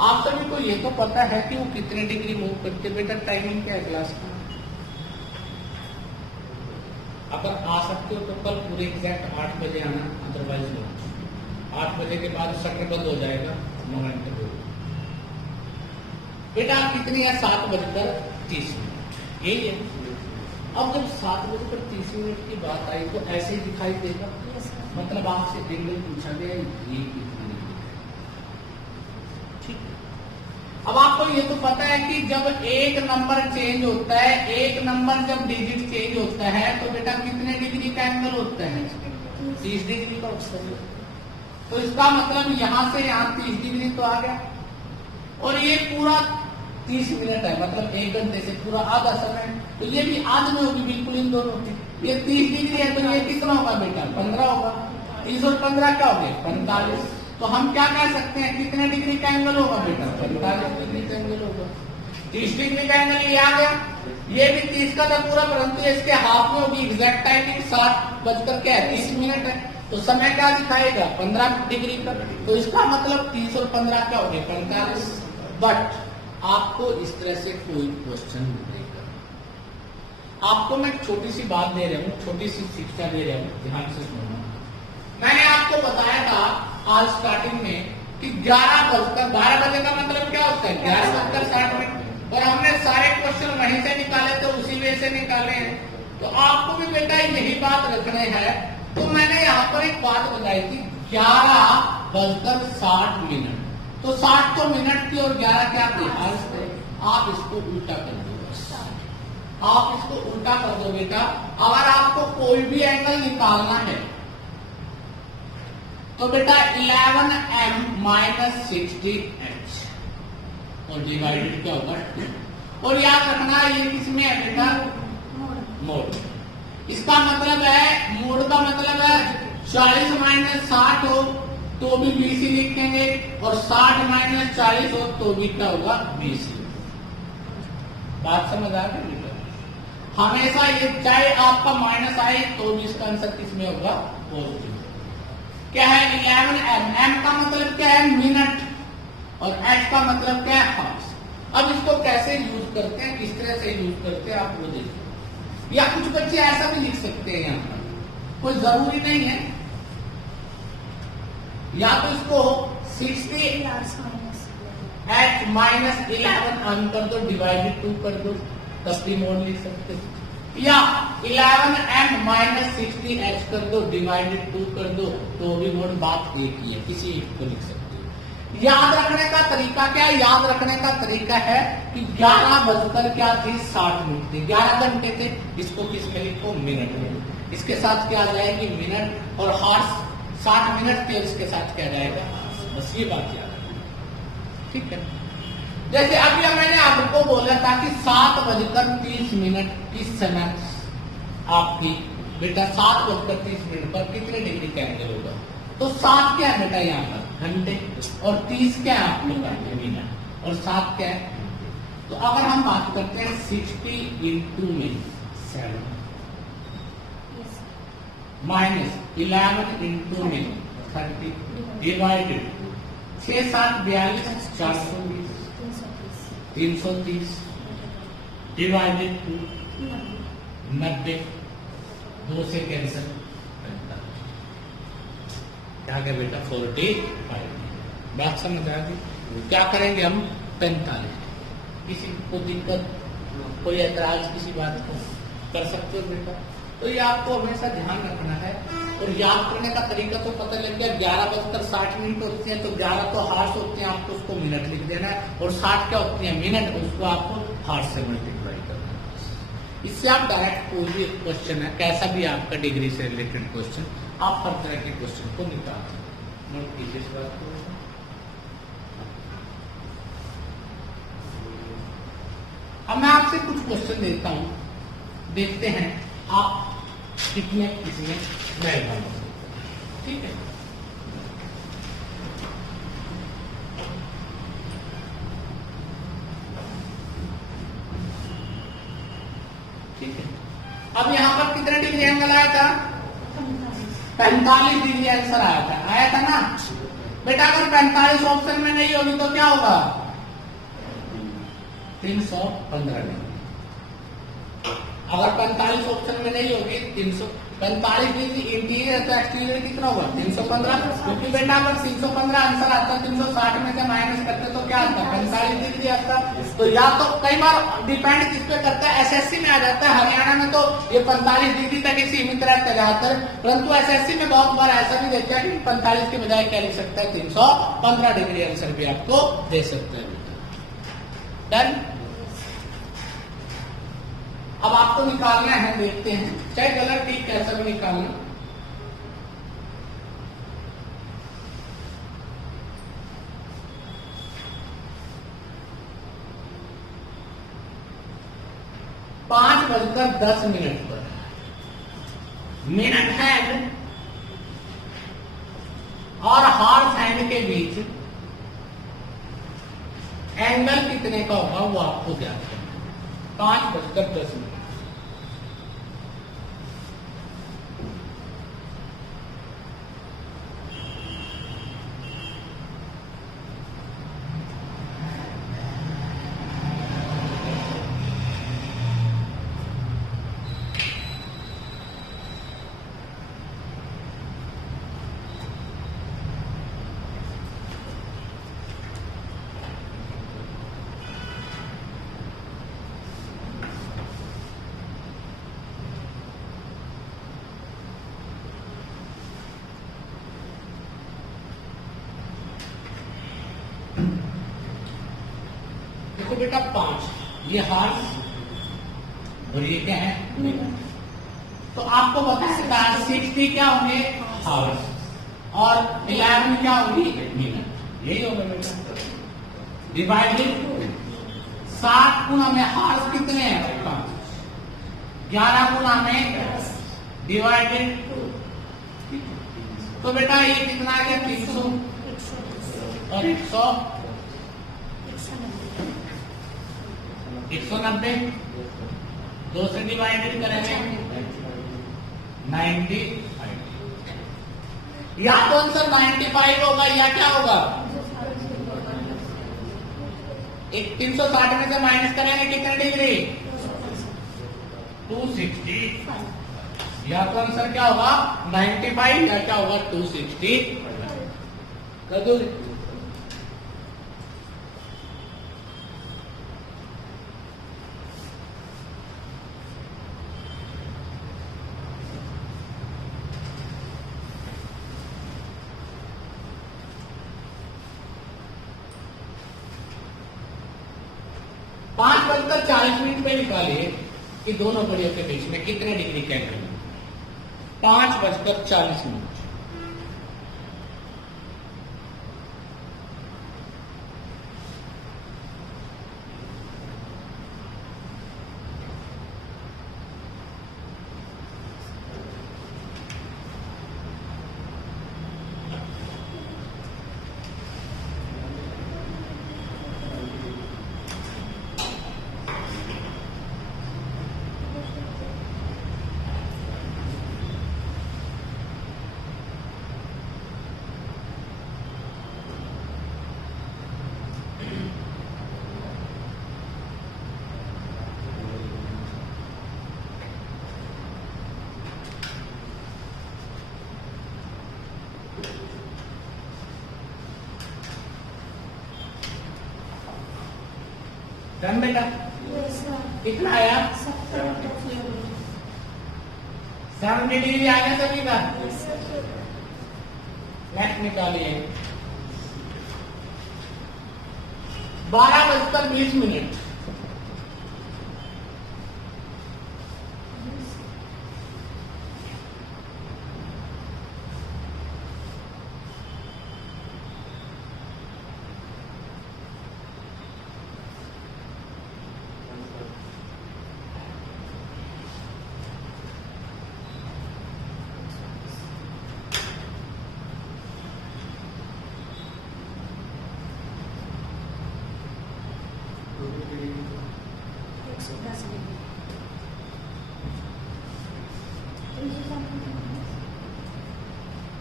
आप सभी को ये तो पता है कि वो कितने डिग्री मूव करते। बेटा टाइमिंग क्या है क्लास का? अगर आ सकते हो तो कल पूरे एग्जैक्ट 8 बजे आना, अदरवाइज नो। 8 बजे के बाद शटर बंद हो जाएगा, 9 घंटे हो। बेटा कितनी है? 7:30। यही है। अब जब 7:30 की बात आई तो ऐसे ही दिखाई देगा। मतलब आपसे एंगल पूछा गया ये कितनी है। ठीक है। अब आपको ये तो पता है कि जब एक नंबर चेंज होता है, एक नंबर जब डिजिट चेंज होता है तो बेटा कितने डिग्री का एंगल होता है? 30 डिग्री का होता है। तो इसका मतलब यहां से यहां 30 डिग्री तो आ गया, और ये पूरा 30 मिनट है, मतलब 1 घंटे से पूरा आधा समय। तो ये भी आध में होगी बिल्कुल इन दोनों की। ये 30 डिग्री है तो ये कितना होगा बेटा? 15 होगा। 30 और 15 क्या हो गया? 45। तो हम क्या कह सकते हैं कितने डिग्री का एंगल होगा बेटा? 45 डिग्री का एंगल होगा। 30 डिग्री का एंगल ये आ गया। ये भी 30 का था पूरा, परंतु इसके हाफ में होगी एग्जैक्ट टाइमिंग 7:30 है। तो समय क्या दिखाएगा? 15 डिग्री का। तो इसका मतलब 30 और 15 क्या हो गया? 45। बट आपको इस तरह से कोई क्वेश्चन मिलेगा। आपको मैं छोटी सी बात दे रहा हूँ, छोटी सी शिक्षा दे रहा हूँ, ध्यान से सुनना। मैंने आपको बताया था आज स्टार्टिंग में कि 12 बजे का मतलब क्या होता है? 11:60। और हमने सारे क्वेश्चन वहीं से निकाले तो उसी वे से निकाले हैं। तो आपको भी बेटा यही बात रखने हैं। तो मैंने यहाँ पर एक बात बताई थी 11:60। तो 60 तो मिनट थी और 11 क्या थी? आवर्स थे। आप इसको उल्टा कर दो, आप इसको उल्टा कर दो बेटा। अगर आपको कोई भी एंगल निकालना है तो बेटा 11m - 60h और डिवाइडेड क्या होगा? और याद रखना ये किसमें है बेटा? मोड। इसका मतलब है, मोड का मतलब है 40 - 60 हो तो भी BC लिखेंगे, और 60 - 40 हो तो भी क्या होगा? BC। बात समझ आ गई बेटा? हमेशा ये चाहे आपका माइनस आए तो भी इसका आंसर किसमें होगा? पॉजिटिव। क्या है? 11m। m का मतलब क्या है? मिनट। और h का मतलब क्या है? हार्स। अब इसको कैसे यूज करते हैं, किस तरह से यूज करते हैं आप वो देखिए। या कुछ बच्चे ऐसा भी लिख सकते हैं, यहाँ पर कोई जरूरी नहीं है। या तो इसको 60h - 11m कर दो, डिवाइडेड 2 कर दो, तब भी मोड लिख सकते हो। या 11m - 60h कर दो, डिवाइडेड 2 कर दो, तो भी मोड बात एक ही है, किसी एक को लिख सकते हो। याद रखने का तरीका क्या है? याद रखने का तरीका है कि 11:60 थी, 11 घंटे थे। इसको किस में लिखो? मिनट में। इसके साथ क्या आ जाएगी? मिनट। और हॉर्स 60 मिनट थे, इसके साथ क्या जाएगा? बस ये बात याद रखना। ठीक है। जैसे अभी मैंने आपको बोला था कि 7:30 किस समय आपकी बेटा 7:30 पर कितने डिग्री का एंगल होगा? तो 7 क्या है बेटा? यहाँ पर घंटे, और 30 क्या है आप लोग का? मिनट। और 7 क्या है? तो अगर हम बात करते हैं 60 × में 7 माइनस 11 × में 30 डिवाइडेड 6 7 42 420 330 डिवाइडेड 90 2 से कैंसिल 45। क्या क्या बेटा? 45। बात समझ आ गई? क्या करेंगे हम? 45। किसी को दिक्कत, कोई ऐतराज किसी बात को कर सकते हो बेटा? तो ये आपको हमेशा ध्यान रखना है। और याद करने का तरीका तो पता लग गया। 11:60 होती है तो 11 तो हार्स होते हैं, आपको उसको मिनट लिख देना है। और 60 क्या होती है? मिनट। उसको आपको हार्स से मल्टीप्लाई करना है। इससे आप डायरेक्ट कोई भी क्वेश्चन है, कैसा भी आपका डिग्री से रिलेटेड क्वेश्चन, आप हर तरह के क्वेश्चन को निकाल सकते। नोट कीजिए इस बात को। अब मैं आपसे कुछ क्वेश्चन देता हूं, देखते हैं आप कितने इसमें नए भाग। ठीक है। ठीक है। अब यहां पर कितने डिग्री एंगल आया था? 45 डिग्री आंसर आया था ना? बेटा अगर 45 ऑप्शन में नहीं होगी तो क्या होगा? 315 डिग्री। अगर 45 ऑप्शन में नहीं होगी 345 डिग्री इंटीरियर तो एक्सटीरियर कितना होगा? 315। क्योंकि बेटा अगर 315 आंसर आता 360 में से माइनस करते तो क्या आता? 45 डिग्री आता। तो या तो कई बार डिपेंड किस पे करता है, एसएससी में आ जाता है, हरियाणा में तो ये 45 डिग्री तक ही सीमित रहता है ज्यादातर, परंतु एसएससी में बहुत बार ऐसा भी देखता है कि 45 के बजाय क्या लिख सकता है? 315 डिग्री आंसर भी आपको दे सकते हैं। डन। अब आपको निकालना है, देखते हैं, चाहे कलर ठीक कैसा भी निकालना। पांच बजकर 10 मिनट पर मिनट हैंड और हॉर्स हैंड के बीच एंगल कितने का होगा वो आपको ज्ञात करना है। 5:10 मिनट। देखो बेटा 5, ये हॉर्स और ये क्या है? तो आपको बता सकता है 60 क्या होंगे? हॉर्स, और 11 क्या होंगी? मिनट। यही होगा बेटा। डिवाइडेड 7 गुना में हॉर्स कितने हैं? 5। 11 गुना में डिवाइडेड, तो बेटा ये कितना आ गया? 300 और 190। 2 से डिवाइडेड करेंगे 95। या तो आंसर 95 होगा या क्या होगा? 360 में से माइनस करेंगे कितने डिग्री? 260। या तो आंसर क्या होगा? 95 या क्या होगा? 260 कर दो। पांच बजकर 40 मिनट पे निकालिए कि दोनों कड़ियों के बीच में कितने डिग्री का एंगल है? 5:40 डन बेटा। कितना आया? 70 डिग्री आ गया सभी का। नेक्स्ट निकालिए 12:20।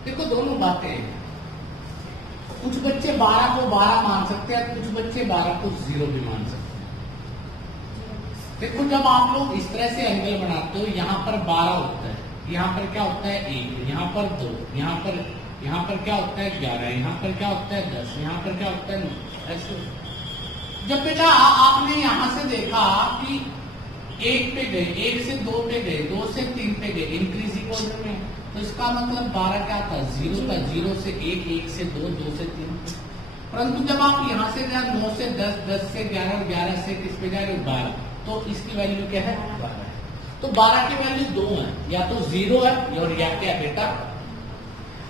देखो दोनों बातें कुछ बच्चे 12 को 12 मान सकते हैं, कुछ बच्चे 12 को 0 भी मान सकते हैं। देखो जब आप लोग इस तरह से एंगल बनाते हो, यहाँ पर 12 होता है, यहाँ पर क्या होता है 1, यहाँ पर 2, यहाँ पर क्या होता है 11, यहाँ पर क्या होता है 10, यहाँ पर क्या होता है 9। ऐसे जब बेटा आपने यहाँ से देखा कि 1 पे गए, 1 से 2 पे गए, 2 से 3 पे गए, इंक्रीजिंग ऑर्डर में, तो इसका मतलब 12 क्या था 0 था, 0 से 1, 1 से 2, 2 से 3। परंतु जब आप यहाँ से गए 9 से 10, 10 से 11, 11 से किस पे जा रहे हो 12, तो इसकी वैल्यू क्या है 12 है। तो 12 की वैल्यू 2 है, या तो 0 है और या क्या बेटा।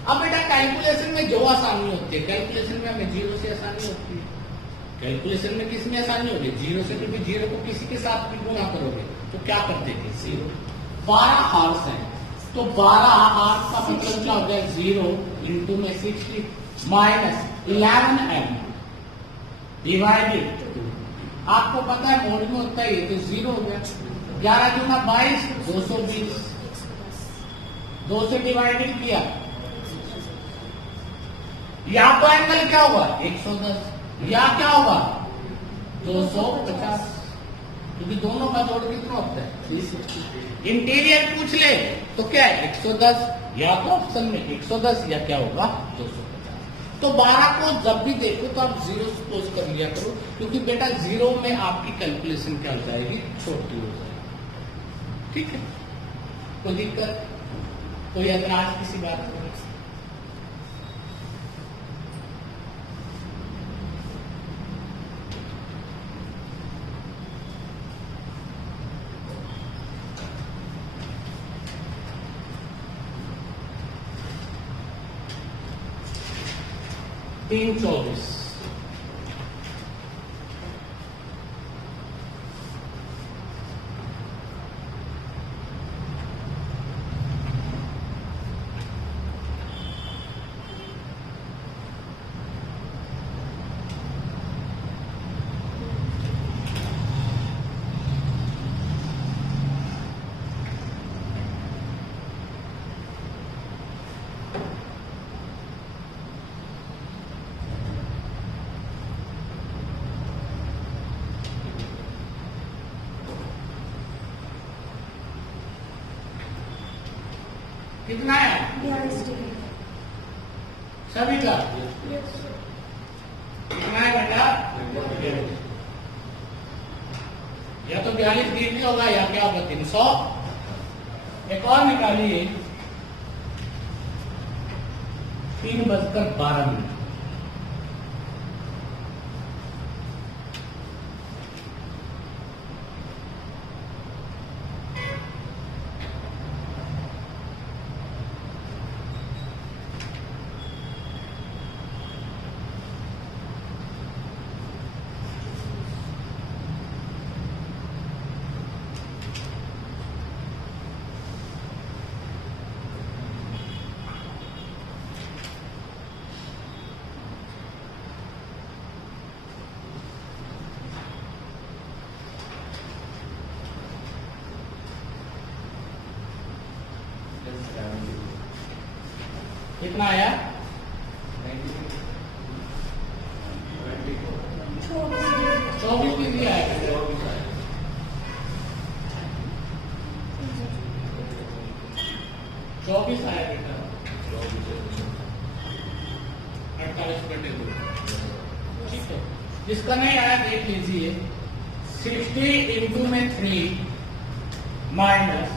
अब बेटा कैलकुलेशन में जो आसानी होती है, कैलकुलेशन में हमें 0 से आसानी होती है। कैलकुलेशन में किस में आसानी होगी 0 से, क्योंकि 0 को किसी के साथ भी गुणा करोगे तो क्या करते थे 0। 12 हार्स है, तो 12 हार्स का मतलब क्या हो गया 0 इंटू में 60 माइनस 11m डिवाइडेड। आपको पता है मोड में होता है ये, तो 0 हो गया। 11 दूना 22, 220, 2 से डिवाइडेड किया, या तो एंगल क्या होगा 110, या क्या होगा 250, क्योंकि दोनों का जोड़ कितना होता है 360। इंटीरियर पूछ ले तो क्या है 110, या तो ऑप्शन में 110 या क्या होगा 250। तो 12 को जब भी देखो तो आप 0 सपोज कर लिया करो, क्योंकि बेटा 0 में आपकी कैलकुलेशन क्या हो जाएगी छोटी हो जाएगी। ठीक है, कोई दिक्कत, कोई एतराज किसी बात को? तीन 24, कितना है 42 डिग्री सभी का? कितना है बेटा? या तो 42 डिग्री होगा या क्या होगा 300। एक और निकालिए 3:12। कितना आया? 24 डिग्री आया। 24 आया बेटा, 48/2। ठीक है, जिसका नहीं आया देख लीजिए। 60 इंटू में 3 माइनस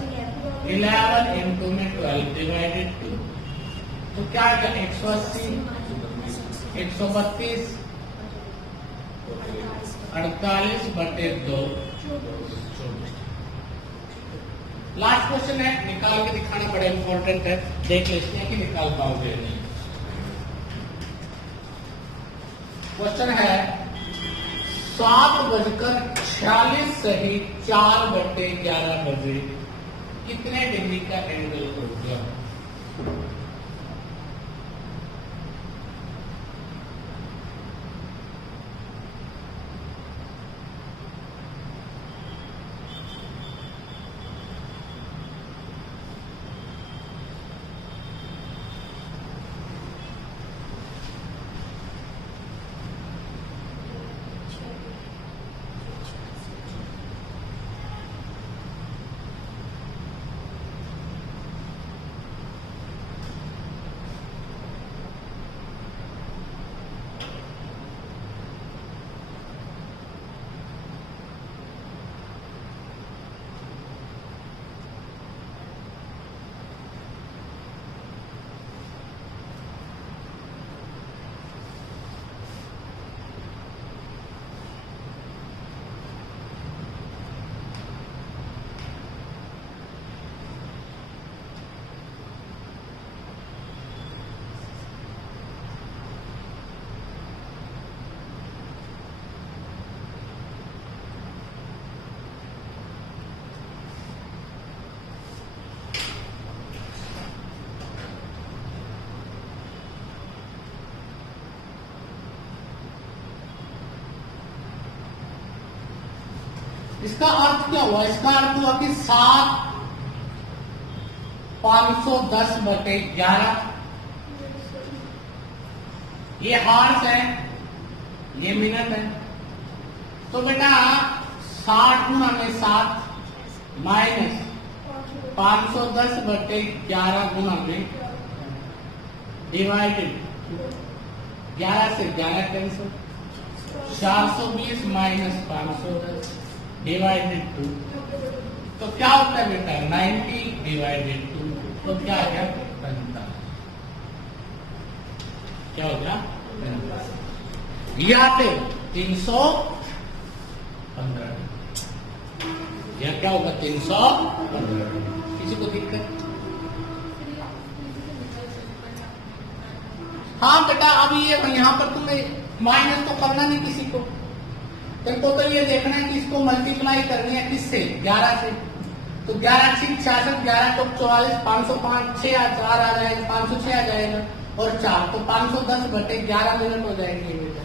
11 इंटू में 12 डिवाइडेड 2, तो क्या है 180, 132, 48/2। लास्ट क्वेश्चन है, निकाल के दिखाना बड़ा इंपॉर्टेंट है, देख लेते हैं कि निकाल पाओगे नहीं। क्वेश्चन है 7:46 सही 4/11 बजे कितने डिग्री का एंगल होगा? इसका अर्थ क्या हुआ? इसका अर्थ हुआ कि 7 510/11। ये हार्स है, ये मिनट है। तो बेटा 60 गुना में 7 माइनस 510/11 गुना में डिवाइडेड 11 से 11 कैंसिल, 420 माइनस 510 डिवाइडेड 2। तो क्या होता है बेटा? 90 डिवाइडेड 2। तो क्या आ गया? 45। क्या हो गया? 45। या फिर 315। यह क्या होगा? 315। किसी को दिक्कत? हाँ बेटा, अभी ये यहाँ पर तुम्हें माइनस तो करना नहीं किसी को, तुमको तो ये देखना है कि इसको मल्टीप्लाई करनी है किससे? 11 से। तो 11 6 66, 11 चौक 44, 505 6 4 आ जाएगा, 506 आ जाएगा और 4 तो 510/11 मिनट हो जाएंगे बेटा।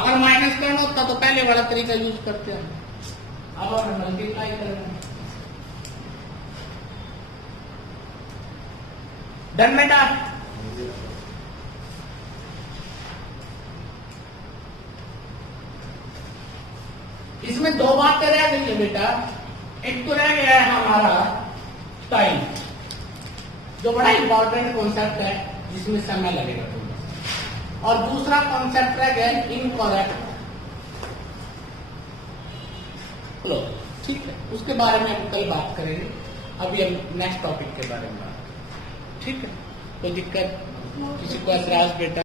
अगर माइनस करना होता तो पहले वाला तरीका यूज करते हैं, अब हमें मल्टीप्लाई करना है। डन बेटा? इसमें 2 बातें रह गई है बेटा। एक तो रह गया है हमारा टाइम, जो बड़ा इंपॉर्टेंट कॉन्सेप्ट है जिसमें समय लगेगा थोड़ा, और दूसरा कॉन्सेप्ट रह गया इनकरेक्ट फ्लो। ठीक है, उसके बारे में हम कल बात करेंगे। अभी हम नेक्स्ट टॉपिक के बारे में बात करेंगे। ठीक है, कोई दिक्कत? किसी को ऐतराज बेटा?